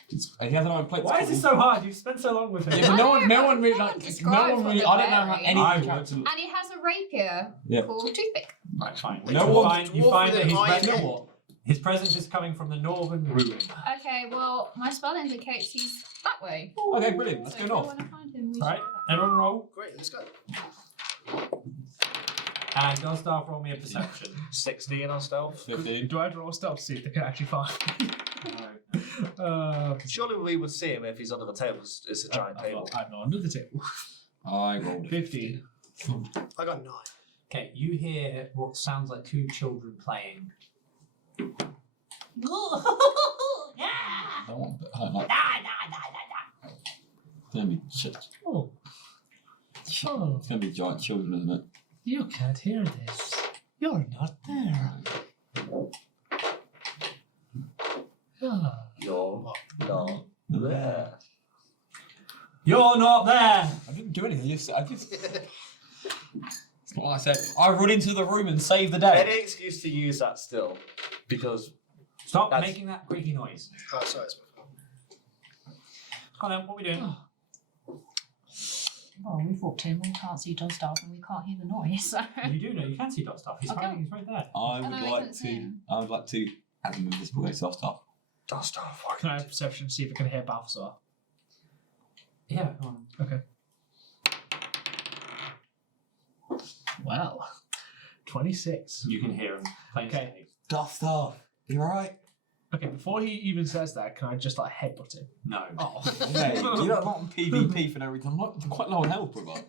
He has an iron plate. Why is it so hard? You've spent so long with him. Yeah, but no one really No one like. describes No one what really. they're I don't know how wearing. any I character. And he has a rapier Yeah. called Toothpick. Right, fine. No you one- find, you dwarf find with that an iron you know head. what? His presence is coming from the northern room. Okay, well, my spell indicates he's that way. Okay, brilliant. Let's So go if you north. want to find him, we Right, should do everyone roll. Great, let's go. And Dosdarth, roll me a perception. 16 on stealth. 15. Do I draw a stealth to see if they can actually find Surely we would see him if he's under the table. It's a giant table. I'm not under the table. I rolled 15. I got 9. Okay, you hear what sounds like 2 children playing. I don't want to. I don't like. It's gonna be shit. Oh. Oh, It's gonna be giant children, isn't it? you can't hear this. You're not there. Ah. You're not there. You're not there! I didn't do anything. I just. It's not like I said. I run into the room and save the day. Any excuse to use that still, because Stop That's- making that creaky noise. Oh, sorry, it's my fault. Come on then, what are we doing? Well, we've walked in, we can't see Dosdarth and we can't hear the noise. So. You do know, you can see Dosdarth. He's Okay. hiding, he's right there. I Oh, would no, I like couldn't see to. him. I would like to. As an invisible ghost stuff. Dosdarth. Can I have perception to see if I can hear Balthazar? Yeah, come on. Okay. Well, 26. You can hear him plain Okay. okay. Dosdarth, you alright? Okay, before he even says that, can I just like headbutt him? No. Oh. Hey, you're not on PvP for no reason. I'm quite low on health, brother.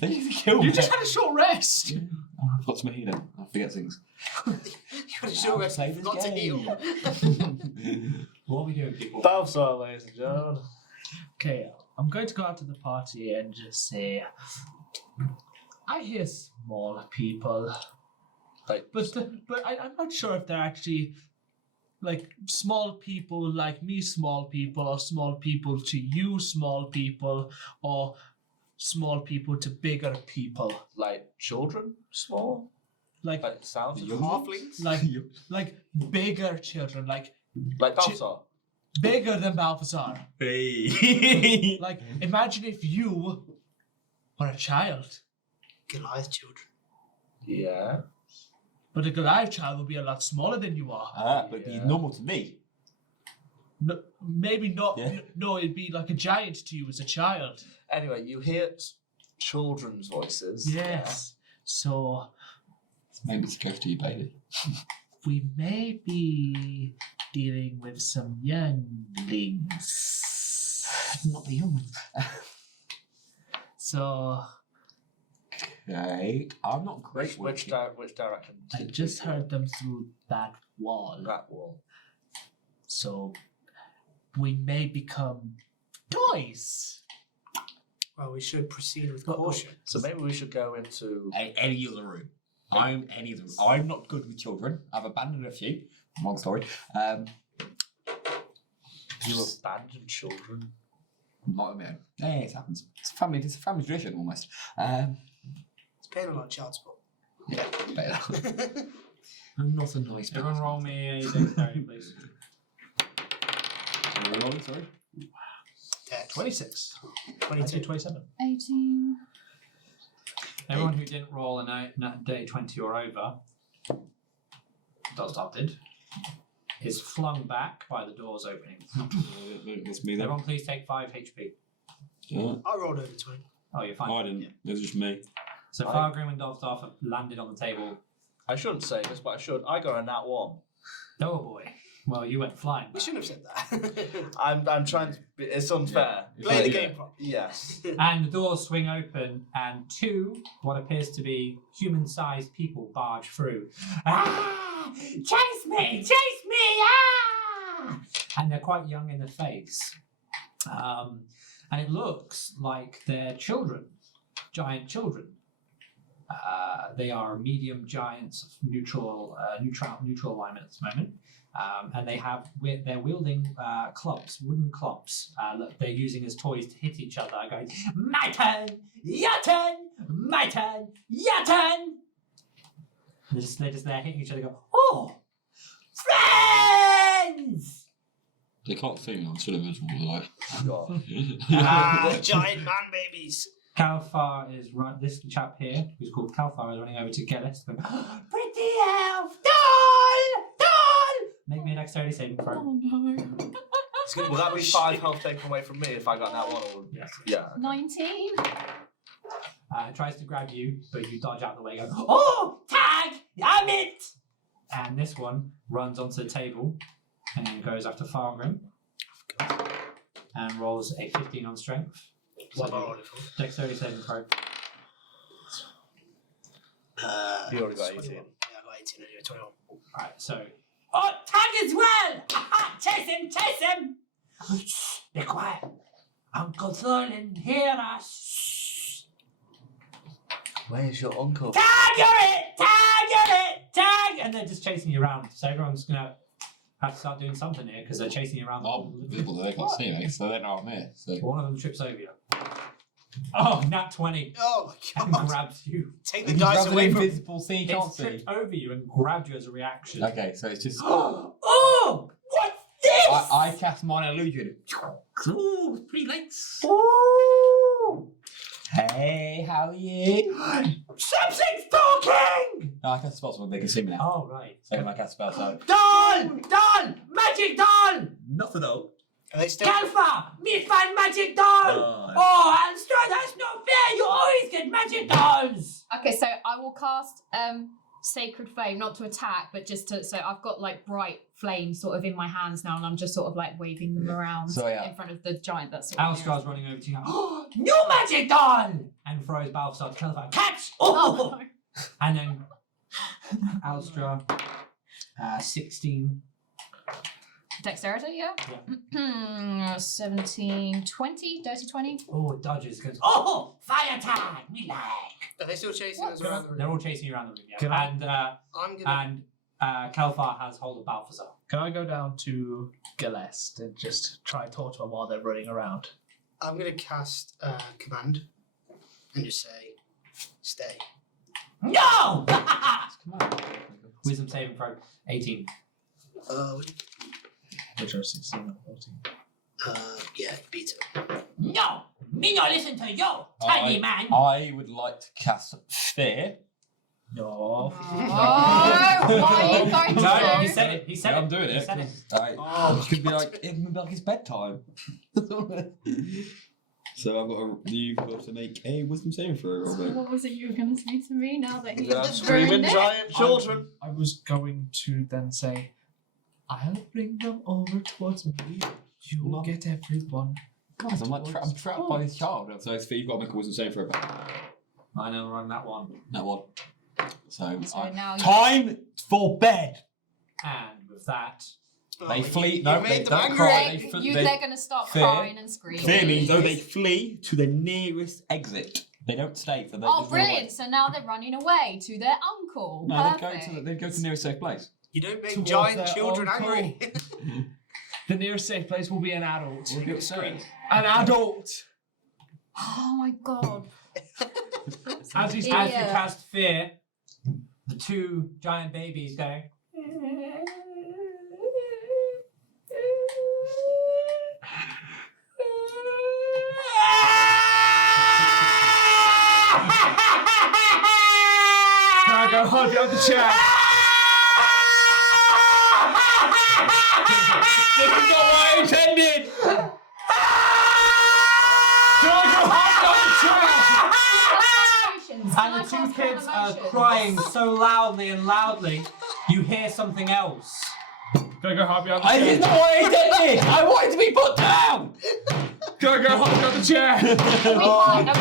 They need to kill me. You just had a short rest. Oh, I've got some healing. I forget things. You sure I'll play this forgot to heal. What are we doing, people? Balthazar, ladies and gentlemen. Okay, I'm going to go out to the party and just say, I hear small people, Like, but I'm not sure if they're actually like small people like me, small people, or small people to you, small people, or small people to bigger people. like children, small. Like Sounds Young Halflings? like bigger children, like like Balthazar. bigger than Balthazar. Hey. Like imagine if you were a child. Goliath children. Yeah. But a Goliath child would be a lot smaller than you are. But be Yeah. normal to me. No, maybe not. Yeah. No, it'd be like a giant to you as a child. Anyway, you hear children's voices. Yes. So Maybe it's close to you, baby. we may be dealing with some younglings. Not the young ones. So Okay, I'm not great Which direction? I just heard them through that wall. That wall. So we may become toys. Well, we should proceed with But- caution. So maybe we should go into. Any other room. I'm any other room. I'm not good with children. I've abandoned a few. Long story. You abandon children. Not a man. Yeah, it happens. It's a family tradition almost. It's paying a lot of child support. Yeah, better. I'm not a nice Everyone person. roll me a dexterity, please. Sorry. Dex. 26. I 22. did 27. 18. Everyone who didn't roll a day 20 or over, Dosdarth did, is flung back by the doors opening. It's me then. Everyone please take 5 HP. Yeah. I rolled over 20. Oh, you're fine. I didn't. It was just me. So Fargrin and Dosdarth have landed on the table. I shouldn't say this, but I should. I got a nat 1. Oh boy. Well, you went flying. We shouldn't have said that. I'm trying to. It's unfair. Play the game properly. Yes. And the doors swing open, and 2 what appears to be human-sized people barge through. Ah! Chase me! Chase me! Ah! And they're quite young in the face. And it looks like they're children, giant children. They are medium giants of neutral alignment at this moment. And they're wielding clubs, wooden clubs, that they're using as toys to hit each other, going, my turn, your turn, my turn, your turn. They're just there hitting each other, go, oh, friends! They can't see me. I'm still invisible. Like. God. Giant man babies. Kalfar is this chap here, who's called Kalfar, is running over to Gelest, going, oh, pretty elf, doll! Make me a dexterity saving throw. Oh no. Will that be 5 health taken away from me if I got that one? Or... Yes. Yeah. 19. It tries to grab you, but you dodge out the way, go, oh, tag, I'm it! And this one runs onto the table and then goes after Fargrin and rolls a 15 on strength. What am I rolling for? Dexterity saving throw. You already got 21. 18. Yeah, I got 18 anyway, 21. Alright, so. Oh, tag as well! Aha, chase him, chase him! Shh, be quiet. Uncle Thorlin, hear us. Where's your uncle? Tag, you're it! Tag, you're it! Tag! And they're just chasing you around. So everyone's gonna have to start doing something here because they're chasing you around. I'm visible. They can't see me, so they know I'm here. So. One of them trips over you. Oh, nat 20 Oh and my god. grabs you. Take the dice away from invisible, so you can't It's see. tripped over you and grabbed you as a reaction. Okay, so it's just. Oh, what's this? I cast minor illusion. Ooh, it's pretty late. Ooh. Hey, how are you? Something's talking! No, I cast spells so they can see me now. Oh, right. So when I cast spells, so Doll! Doll! Magic doll! nothing though. Are they still? Kalfa, me find magic doll. Oh, Alstra, that's not fair. You always get magic dolls. Okay, so I will cast Sacred Flame, not to attack, but just to. So I've got like bright flames sort of in my hands now, and I'm just sort of like waving them around in front of the giant that's. Alstra's running over to you. Oh, new magic doll! And throws Balthazar to Kalfa. Catch! Oh! No. And then Alstra, 16. Dexterity, yeah? 17, 20, dirty 20. Oh, it dodges. Goes, oh, fire tag! Me like. Are they still chasing us around the room? They're all chasing you around the room, yeah. Can I'm gonna. Kalfar has hold of Balthazar. Can I go down to Gelest and just try and talk to them while they're running around? I'm gonna cast command and just say, stay. No! Wisdom saving throw, 18. Which are 16 and 14. Yeah, beat it. No! Me not listen to you, tiny man! I would like to cast Fear. No. Oh, what are you going to No, do? he said it. He said Yeah, it. I'm doing He it. said it. It could be like it's bedtime. So I've got you've got to make a wisdom saving throw, Robert. What was it you were going to say to me now that you Yeah, just screaming ruined it? giant children. I was going to then say, I'll bring them over towards me. You will get everyone. Guys, I'm like I'm trapped by this child. So you've got to make a wisdom saving throw. I know, run that one. That one. So Now you- time for bed. And with that, They flee. You No, made they them don't angry. cry. They're going to start Fear. crying and screaming. Fear means though they flee to the nearest exit. They don't stay. So they Oh, just run away. brilliant. So now they're running away to their uncle. No, they Perfect. go to the nearest safe place. You don't make Towards giant their children uncle. angry. The nearest safe place will be an adult. scream. An adult! Oh my god. As he's As you Yeah. cast Fear, the two giant babies go. Can I go hold you on the chair? This is not what I intended! And the two kids are crying so loudly and loudly, you hear something else. Can I go hold you on the I chair? didn't know what I intended! I wanted to be put down! Can I go hold you on the chair? Have we got time to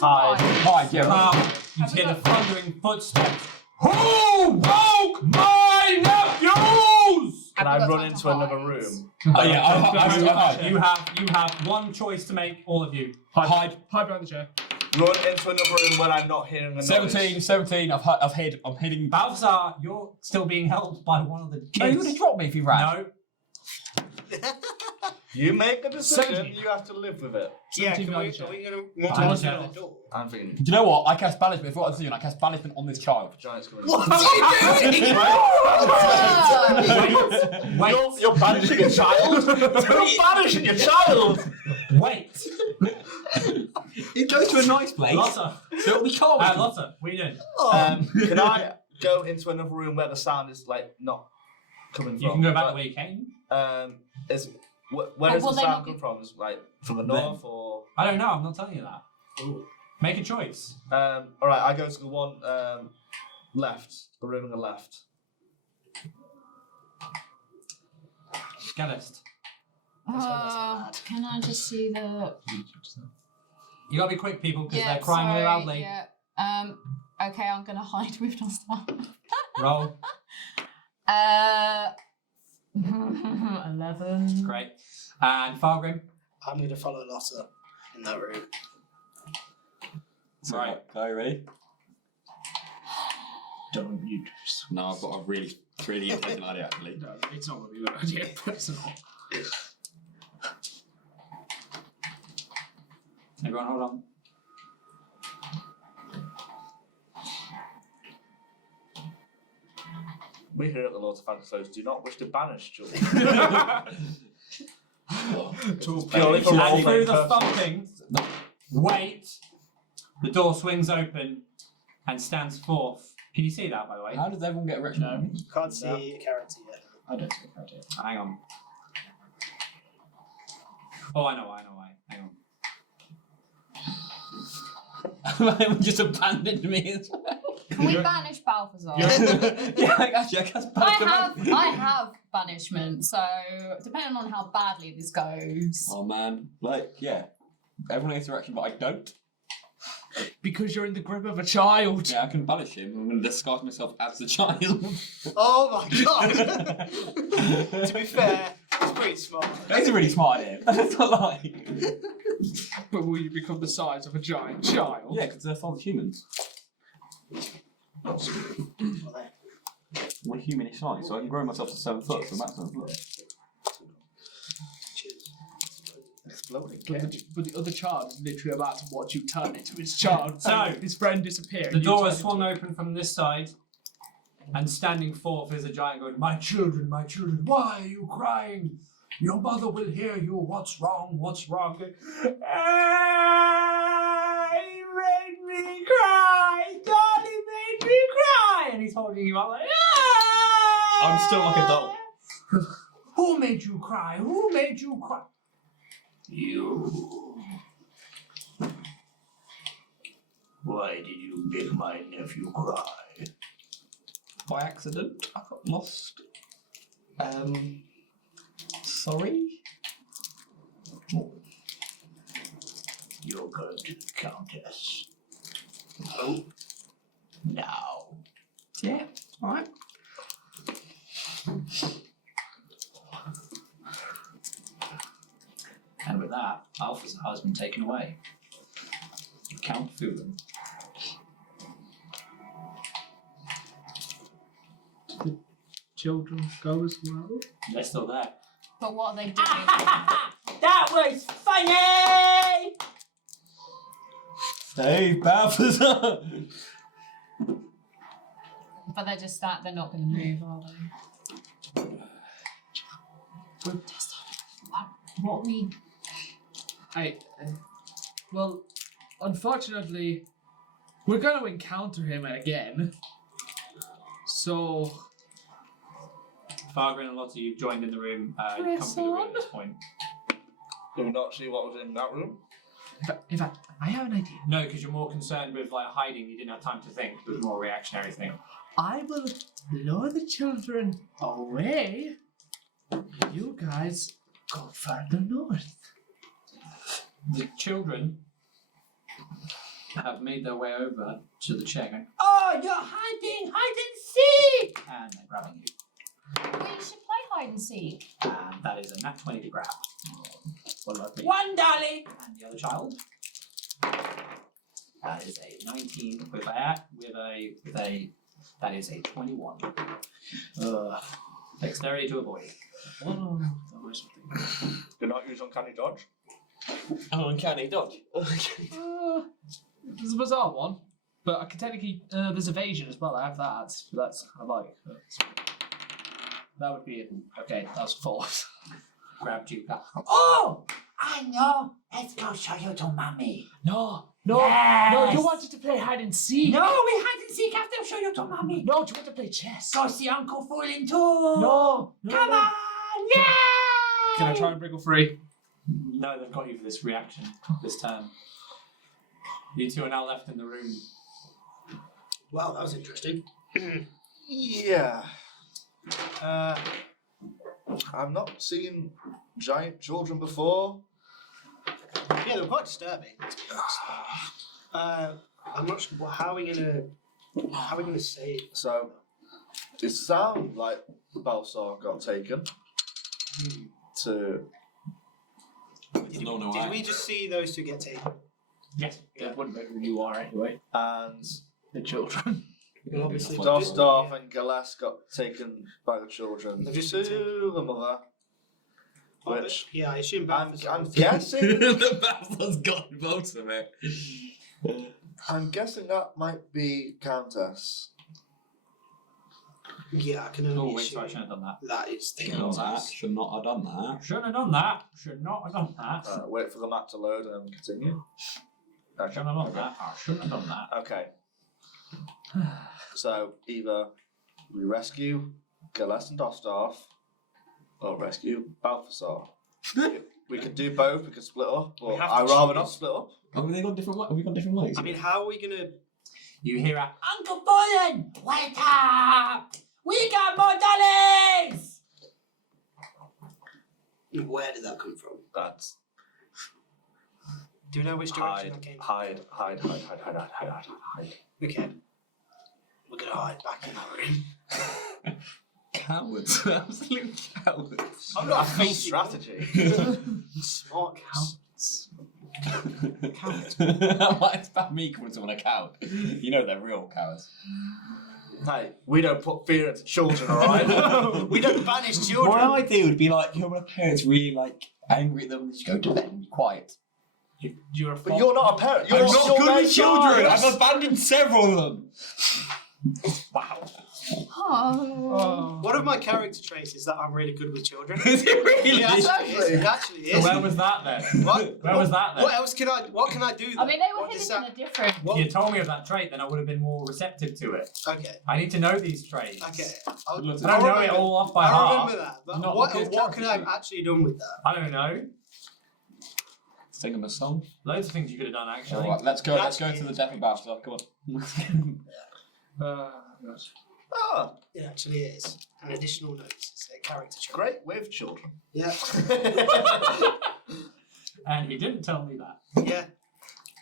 buy? Hi, Jeremy. You hear the thundering footsteps. Who broke my nephews? Can I run into another room? Oh yeah, I You have one choice to make, all of you. hide. Hide behind the chair. Run into another room when I'm not hearing a noise. 17, I'm hitting. Balthazar, you're still being held by one of the No, you would kids. have dropped me if you ran. No. You make a decision, 17. you have to live with it. Yeah, Something are like we that. going to Fine, walk yeah. out the door? I'm thinking, Do you know what? I cast banishment. If what I'm doing, I cast banishment on this child. giants coming. What are you doing? Wait. You're banishing a child? You're banishing your child! Wait. It goes to a nice place. Lotta. So it'll be calm. Lotta, what are you doing? Can I go into another room where the sound is like not coming from? You can go back the way you came. Where does will the they sound not come be- from? Is it, like from the north or? I don't know, I'm not telling you that. Make a choice. Alright, I go to the one left, the room on the left. Gelest. Can I just see the... You gotta be quick, people, because Yeah, they're crying really sorry, loudly. Yeah. Okay, I'm gonna hide with Dosdarth. Roll. 11. Great. And Fargrin. I'm going to follow Lotta in that room. Right. Are you ready? Don't you No, I've got a really interesting idea actually. No, it's not going to be a good idea. Personal. Everyone hold on. We here at the Lords of Fancy Cloaks do not wish to banish children. Purely for And role through playing the purposes. thumping, wait, the door swings open and stands forth. Can you see that, by the way? How does everyone get a reaction? No. Can't see a character yet. I don't see a character. Hang on. Oh, I know why. Hang on. Just abandoned me as well. Can we banish Balthazar? Yeah, actually, I guess I have banishment, so depending on how badly this goes. Oh man, like, yeah. Everyone has a reaction, but I don't. Because you're in the grip of a child. Yeah, I can banish him. I'm going to disguise myself as the child. Oh my god! To be fair, it's pretty smart. That's a really smart idea. That's not like. But will you become the size of a giant child? Yeah, because they're father humans. We're human size, so I can grow myself to 7 foot, so that's 7 foot. Exploding. But the other child is literally about to watch you turn into his child. So, his friend disappeared. The door is swung open from this side, and standing forth is a giant going, my children, why are you crying? Your mother will hear you. What's wrong? What's wrong? He made me cry. Daddy made me cry. And he's holding you up like, I'm still like a doll. Who made you cry? Who made you cry? You. Why did you make my nephew cry? By accident, I got lost. Sorry? You're going to the Countess. Oh. Now. Yeah, alright. And with that, Balthazar has been taken away. Count Fulham. Children go as well. They're still there. But what are they doing? That was funny! Hey, Balthazar! But they're just that, they're not going to move, are they? What we... Well, unfortunately, we're going to encounter him again. So... Fargrin and Lotta, you've joined in the room. You come through the room at this point. Do we not see what was in that room? In fact, I have an idea. No, because you're more concerned with like hiding. You didn't have time to think. It was more a reactionary thing. I will lure the children away. You guys go further north. The children have made their way over to the chair going, oh, you're hiding! Hide and seek! And they're grabbing you. We should play hide and seek. And that is a nat 20 to grab. What about me? One dolly! And the other child. That is a 19 with that is a 21. Dexterity to avoid. Oh, Do not use uncanny dodge. Oh, uncanny dodge. There's a bizarre one, but I can technically there's evasion as well. I have that. So that's kind of like that would be it. Okay, that's 4. Grabbed you. Oh! I know! Let's go show you to Mummy. No, Yes! no, you wanted to play hide and seek. No, we hide and seek after show you to Mummy. No, you want to play chess. Go see Uncle Fooling too. No, Come on! Yeah! Can I try and wriggle free? No, they've got you for this reaction, this turn. You two are now left in the room. Wow, that was interesting. Yeah. I've not seen giant children before. Yeah, they were quite disturbing. To be honest. I'm not sure how are we gonna say it. So, it sounds like Balthazar got taken to. Did we just see those two get taken? Yes. They wouldn't know who you are anyway. And The children. Well, obviously, Dosdarth and Gelest got taken by the children They've just to been the mother. Which yeah, I assume I'm Balthazar was- guessing. The Balthazar's got both of it. I'm guessing that might be Countess. Yeah, I can Oh, only wait, assume sorry, I shouldn't have done that. that is the Not that. Countess. Should not have done that. Shouldn't have done that. Should not have done that. Wait for the map to load and then continue. Okay. Shouldn't have done that. I shouldn't have done that. Okay. So either we rescue Gelest and Dosdarth, or rescue Balthazar. We could do both. We could split up, We but have to I'd rather choose. not split up. Have we got different? Have we got different ways? I mean, how are we gonna? You hear a Uncle Bullen, wake up! We got more dollies! Where did that come from? That's Do you know which direction that came from? hide. Okay. We're gonna hide back in our room. Cowards, absolute cowards. I'm not That's not facing strategy. Smart cowards. Cowards. Why is that me calling someone a coward? You know they're real cowards. Hey, we don't put fear into children, alright? We don't banish children. My idea would be like, you know, when a parent's really like angry at them, just go to bed and be quiet. You're a But you're not a parent. You're I'm not not your good own with children. child. I've abandoned several of them. Wow. Oh. One of my character traits is that I'm really good with children. Is it really? It actually is. It actually So is. where was that then? What? Where was that then? What else can I? What can I do? I mean, they were What does hidden in a different. What? If you told me of that trait, then I would have been more receptive to it. Okay. I need to know these traits. Okay. I I'll don't know it remember- all off by I heart. remember that. But Not what because could I have character actually done with that? I don't know. Sing them a song. Loads of things you could have done actually. Alright, let's go. Let's go That's to the it. death of Balthazar. Come on. Ah, It actually is. An additional note. It's a character trait. great with children. Yeah. And he didn't tell me that. Yeah.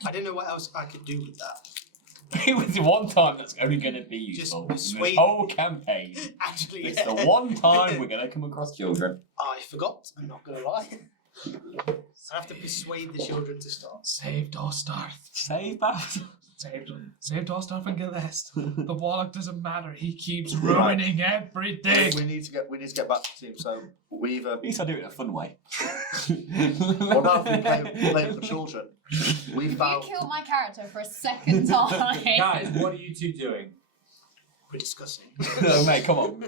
I didn't know what else I could do with that. It was the one time that's only going to be Just useful in this persuade- whole campaign. Actually, It's the one time we're going to come across children. I forgot. I'm not gonna lie. I have to persuade the children to start. Save Dosdarth. Save Balthazar. Save Dosdarth and Gelest. The Warlock doesn't matter. He keeps ruining everything. we need to get back to the team. So we either At least I do it in a fun way. what about if we play for children? We You found killed my character for a second time. Guys, what are you two doing? We're discussing. Oh, mate, come on.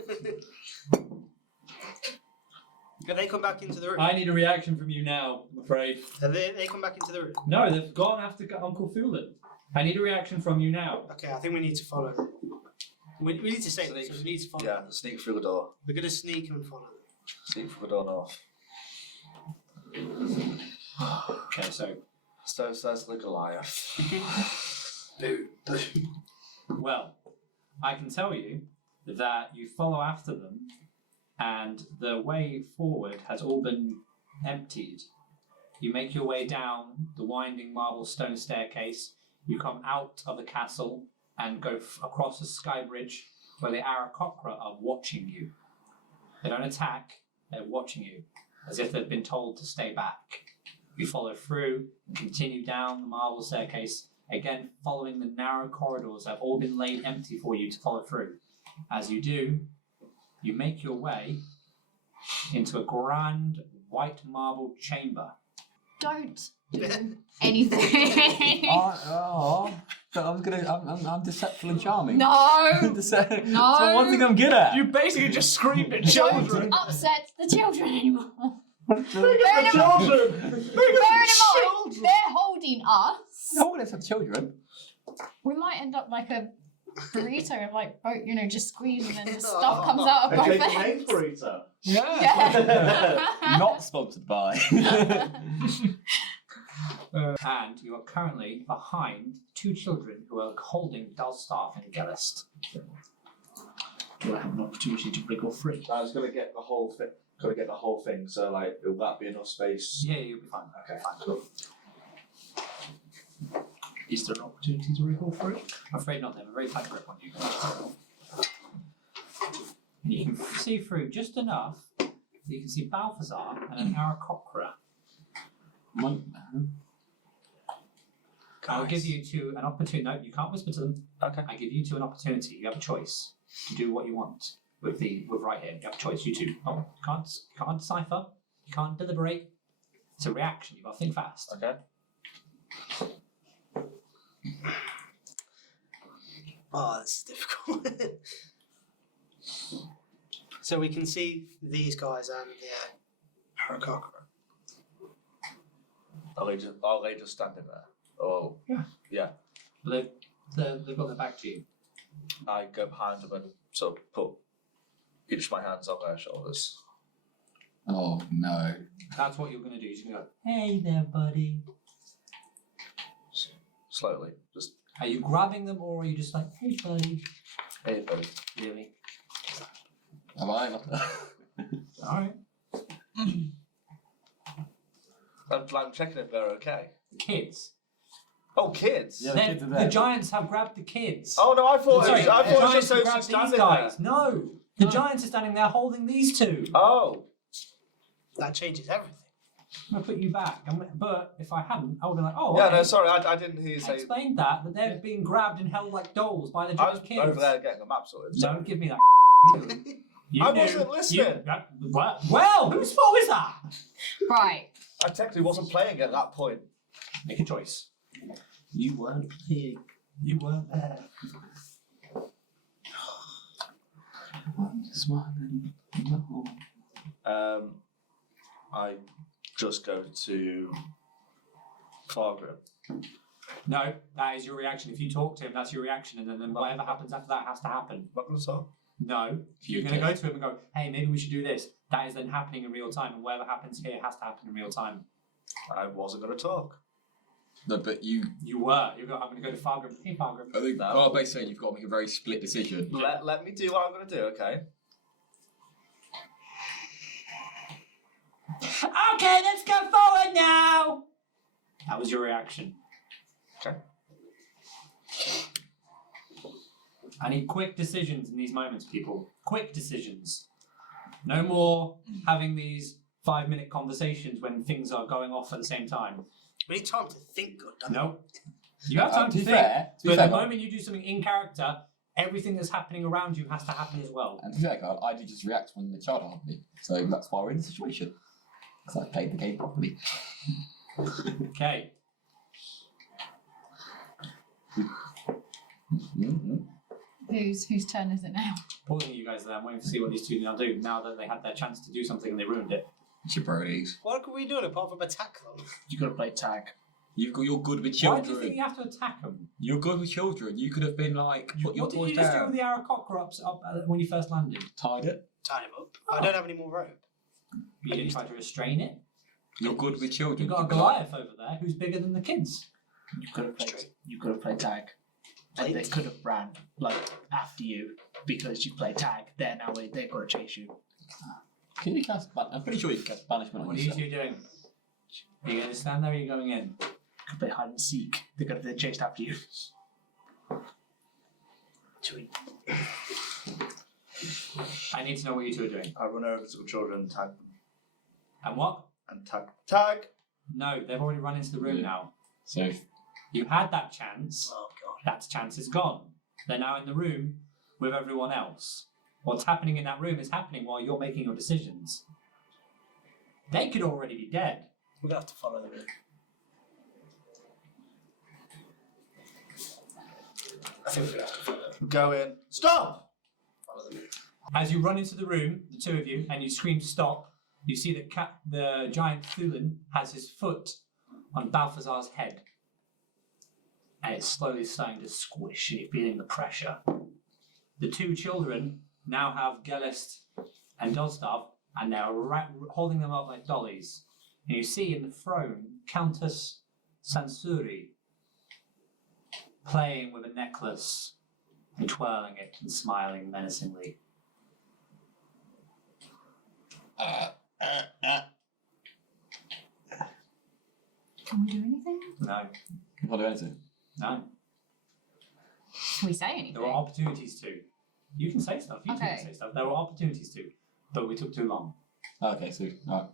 Can they come back into the room? I need a reaction from you now, I'm afraid. Have they come back into the room? No, they've gone after Uncle Fulin. I need a reaction from you now. Okay, I think we need to follow them. We need to say this, so we need to follow yeah, them. sneak through the door. We're gonna sneak and follow them. Sneak through the door north. Okay, so, So says the Goliath. Boom. well, I can tell you that you follow after them and the way forward has all been emptied. You make your way down the winding marble stone staircase. You come out of the castle and go across a sky bridge where the Aarakocra are watching you. They don't attack, they're watching you as if they've been told to stay back. You follow through and continue down the marble staircase, again following the narrow corridors that have all been laid empty for you to follow through. As you do, you make your way into a grand white marble chamber. Don't do anything. I'm deceptive and charming. No. No. So No. one thing I'm good at. You basically just screamed at children. Don't upset the children anymore. Bearing in Children! mind, they're holding us. No one have children. We might end up like a burrito of like both, just squeeze and then the stuff comes out of both ends. burrito. Yeah. Not sponsored by. And you are currently behind two children who are holding Dosdarth and Gelest. Do I have an opportunity to break or free? I was gonna get the whole thing. Gotta get the whole thing. So like, will that be enough space? Yeah, you'll be fine. Okay, fine. Cool. Is there an opportunity to break or free? I'm afraid not. They have a very tight grip on you. And you can see through just enough that you can see Balthazar and an Aarakocra. I'll give you two an opportunity. No, you can't whisper to them. Okay. I give you two an opportunity. You have a choice to do what you want with right here. You have a choice. You two. Oh, you can't decipher. You can't deliberate. It's a reaction. You've got to think fast. Okay. Oh, this is difficult. So we can see these guys and the Aarakocra. Are they just standing there? Oh. Yeah. But they've got their back to you. I go behind them and sort of put each of my hands on their shoulders. Oh no. That's what you're going to do. You're going to go, hey there, buddy. Slowly. Just, Are you grabbing them or are you just like, hey, buddy? hey, buddy. Really? Am I not? Alright. I'm checking if they're okay. Kids. Oh, kids. Yeah. They're- kids are the there. giants have grabbed the kids. Oh, no, I thought Sorry, it was, I the thought it was giants just have those grabbed standing these guys. there. No. The No. giants are standing there holding these two. Oh. That changes everything. I'm going to put you back. But if I hadn't, I would have been like, oh, Yeah, okay. no, sorry, I didn't hear you I say. explained that they're being grabbed and held like dolls by the I was giant kids. over there getting the map sorted. Don't give me that. You I knew- wasn't listening. What? Well, whose fault is that? Right. I technically wasn't playing at that point. Make a choice. You weren't playing. You weren't there. Smiling. No. I just go to Fargrin. No, that is your reaction. If you talk to him, that's your reaction, and then whatever happens after that has to happen. Not going to talk. No, you're going to go to him and go, hey, maybe we should do this. That is then happening in real time, and whatever happens here has to happen in real time. I wasn't going to talk. No, but you. You were. I'm going to go to Fargrim. Hey, Fargrim. I think No. well, basically you've got to make a very split decision. Let me do what I'm going to do, okay? Okay, let's go forward now. That was your reaction. Okay. I need quick decisions in these moments, people. Quick decisions. No more having these 5-minute conversations when things are going off at the same time. We need time to think good, don't we? No. You have time to be think, fair, but the moment you do something in character, everything that's happening around you has to happen as well. And to be fair, Carl, I did just react when the child helped me. So that's why we're in the situation. Because I played the game properly. Okay. Mm-hmm. Whose turn is it now? Pausing you guys there, I'm waiting to see what these two now do, now that they had their chance to do something and they ruined it. Jabronis. What could we do apart from attack them? You gotta play tag. You're good with Why do you think children. you have to attack them? You're good with children. You could have been like, put your What did boys you just do down. with the Aarakocra up when you first landed? Tied it. Tie him up. I don't have any more rope. You didn't try to restrain it? You're good with children. You've got a Goliath over there who's bigger than the kids. You could have played. Straight. You could have played tag. And they could have ran like after you because you play tag. They're now they're gonna chase you. Can you cast? I'm pretty sure you can cast banishment on What are you yourself. two doing? Are you going to stand there or are you going in? You could play hide and seek. They're gonna be chased after you. I need to know what you two are doing. I run over to the children and tag them. And what? And tag. Tag! No, they've already run into the room Yeah. now. So You had that chance. Oh god. That chance is gone. They're now in the room with everyone else. What's happening in that room is happening while you're making your decisions. They could already be dead. We're gonna have to follow them in. I think we're gonna have to follow them. Go in. Stop! Follow them in. As you run into the room, the two of you, and you scream stop, you see that the giant Thulin has his foot on Balthazar's head. And it's slowly starting to squish, and you're feeling the pressure. The two children now have Gelest and Dosdarth, and they're holding them up like dollies. And you see in the throne Countess Sensori playing with a necklace and twirling it and smiling menacingly. Can we do anything? No, you can't do anything. no. Can we say anything? There were opportunities to. You can say stuff. You Okay. can say stuff. There were opportunities to, but we took too long. Okay, so alright.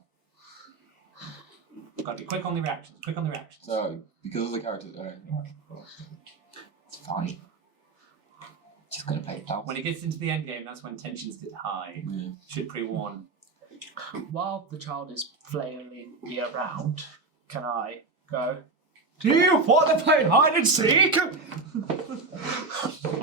Got to be quick on the reactions. Quick on the reactions. So because of the characters, it's fine. Just gonna play it down. When it gets into the end game, that's when tensions get high. Yeah. Should pre-warn. While the child is flailing me around, can I go? Do you want to play hide and seek? Mummy,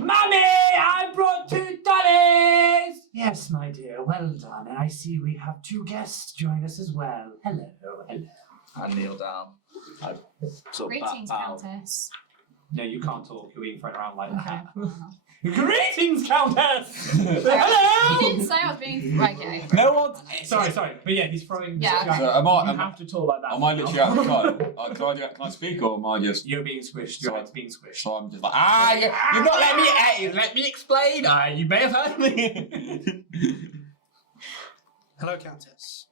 I brought $2. Yes, my dear. Well done. And I see we have 2 guests join us as well. Hello, hello. I kneel down. I sort of Greetings, bow. Countess. No, you can't talk. You're being thrown around like Okay. that. Greetings, Countess! You Hello! didn't say I was being okay. No one. Sorry. But yeah, he's throwing. Yeah. So You have to talk like that. am I literally out of time? Can I speak or am I just? You're being squished. Your head's being squished. So I'm just like, you're not letting me. Let me explain. You may have heard me. Hello, Countess.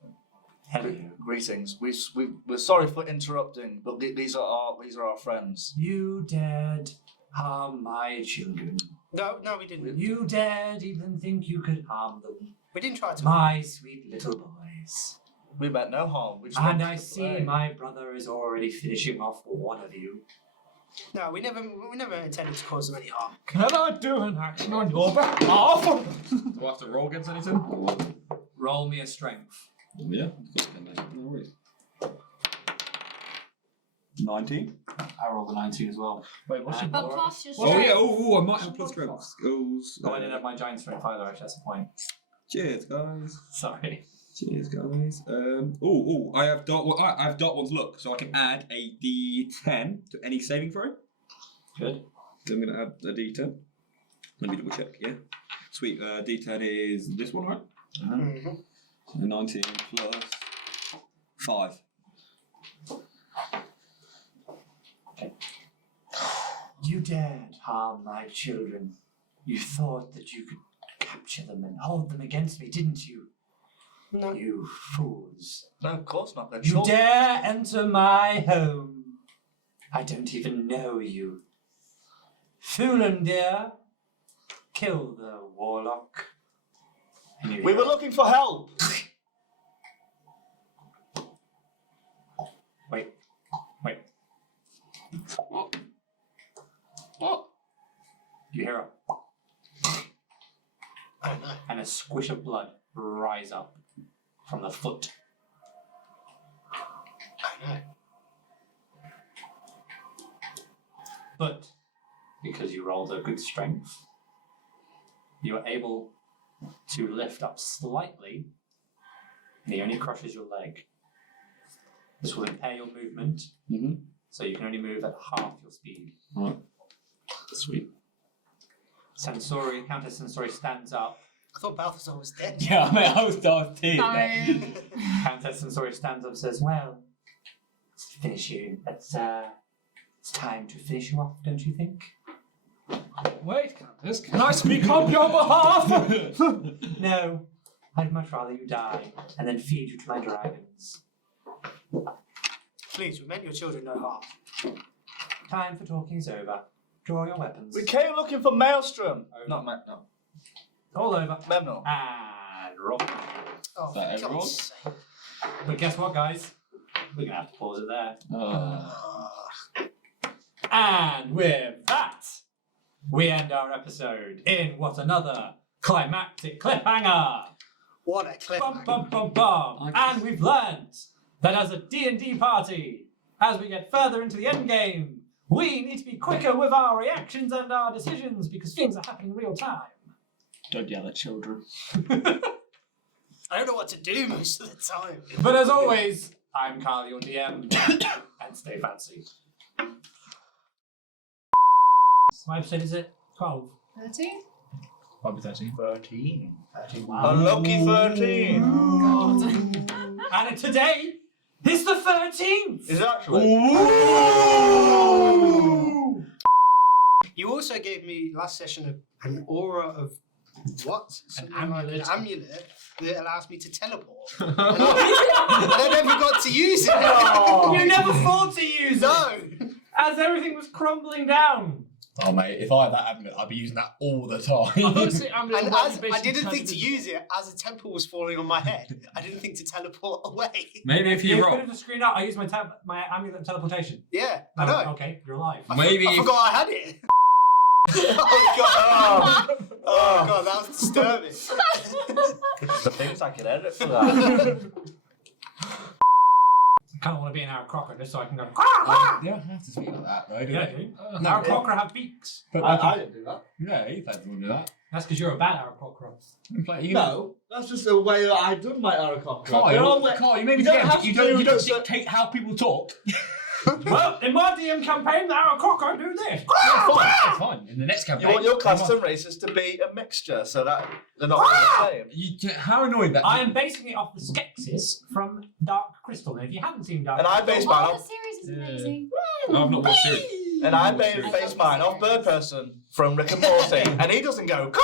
Hello. Greetings. We're sorry for interrupting, but these are our friends. You dared harm my children. No, we didn't. You dared even think you could harm them. We didn't try to. My sweet little boys. We meant no harm. We just And wanted I to see play. my brother is already finishing off one of you. No, we never intended to cause them any harm. Can I do an action on your behalf? Do I have to roll against anything? Or... Roll me a strength. Yeah. No worries. 19. I rolled a 19 as well. Wait, what's your But plus your Oh yeah. strength. Oh, I might have plus strength skills. Oh, I didn't have my giant strength either, actually, that's the point. Cheers, guys. Sorry. Cheers, guys. I have dot. Well, I have dot one's look, so I can add a D10 to any saving throw. Good. So I'm gonna add a D10. Let me double check. Yeah. Sweet. D10 is this one, right? Mm-hmm. So 19 plus 5. You dared harm my children. You thought that you could capture them and hold them against me, didn't you? No. You fools. No, of course not. They're You children. dare enter my home. I don't even know you. Fulham, dear, kill the warlock. And you We were looking for help. Wait. What? You hear Oh no. and a squish of blood rise up from the foot. Oh no. But because you rolled a good strength, you are able to lift up slightly, and he only crushes your leg. This will impair your movement, so you can only move at half your speed. Right. Sweet. Sensori, Countess Sensori stands up. I thought Balthazar was dead. Yeah, I mean, I was too. No. Countess Sensori stands up and says, well, let's finish you. It's time to finish you off, don't you think? Wait, Countess, can I speak on your behalf? No, I'd much rather you die and then feed you to my dragons. Please, we meant your children no harm. Time for talking is over. Draw your weapons. We came looking for Maelstrom. Oh. Not no. All over. Memnol. And roll. Oh, Is that for everyone? God's sake. But guess what, guys? We're going to have to pause it there. And with that, we end our episode in what another climactic cliffhanger. What a clip. Bum, bum, bum, bum. And we've learned that as a D&D party, as we get further into the end game, we need to be quicker with our reactions and our decisions because things are happening real time. Don't yell at children. I don't know what to do most of the time. But as always, I'm Carl, your DM, and stay fancy. What episode is it? 12. 13? Probably 13. 13. 13. Wow. Unlucky 13. God. And today is the 13th! Is it actually? You also gave me last session an aura of what? Something like amulet. an amulet that allows me to teleport. And I never got to use it. You never thought to use it! No. As everything was crumbling down. Oh mate, if I had that amulet, I'd be using that all the time. And as I didn't think to use it as a temple was falling on my head. I didn't think to teleport away. Maybe if You you could roll. have just screened out. I used my amulet of teleportation. Yeah, I know. Okay, you're alive. Maybe I if- forgot I had it. Oh god. Oh god, that was disturbing. The things I could edit for that. I kind of want to be an Aaron Crocker just so I can go. You don't have to speak like that, though, do Yeah, you? dude. Aaron Crocker have beaks. But I didn't do that. yeah, you've had to do that. That's because you're a bad Aaron Crocker. No, that's just the way that I done my Aaron Cocker. Carl, you maybe You don't have you to do don't this. dictate how people talk. Well, in my DM campaign, now a croco do this. It's fine. In the next You campaign. want your class and races to be a mixture so that they're not all the same. How annoying that. I am basing it off the Skeksis from Dark Crystal. And if you haven't seen Dark And I Crystal, base mine Oh, the off. series is amazing. I've not watched the series. And I base mine off Bird Person from Rick and Morty, and he doesn't go. Caw!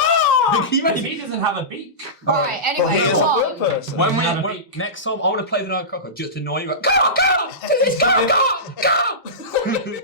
because he doesn't have a beak. Alright, But anyway, he is go a on. Bird Person. Next time, I want to play the Night Crocker just to annoy you. Like, Go! Go! Go! Go!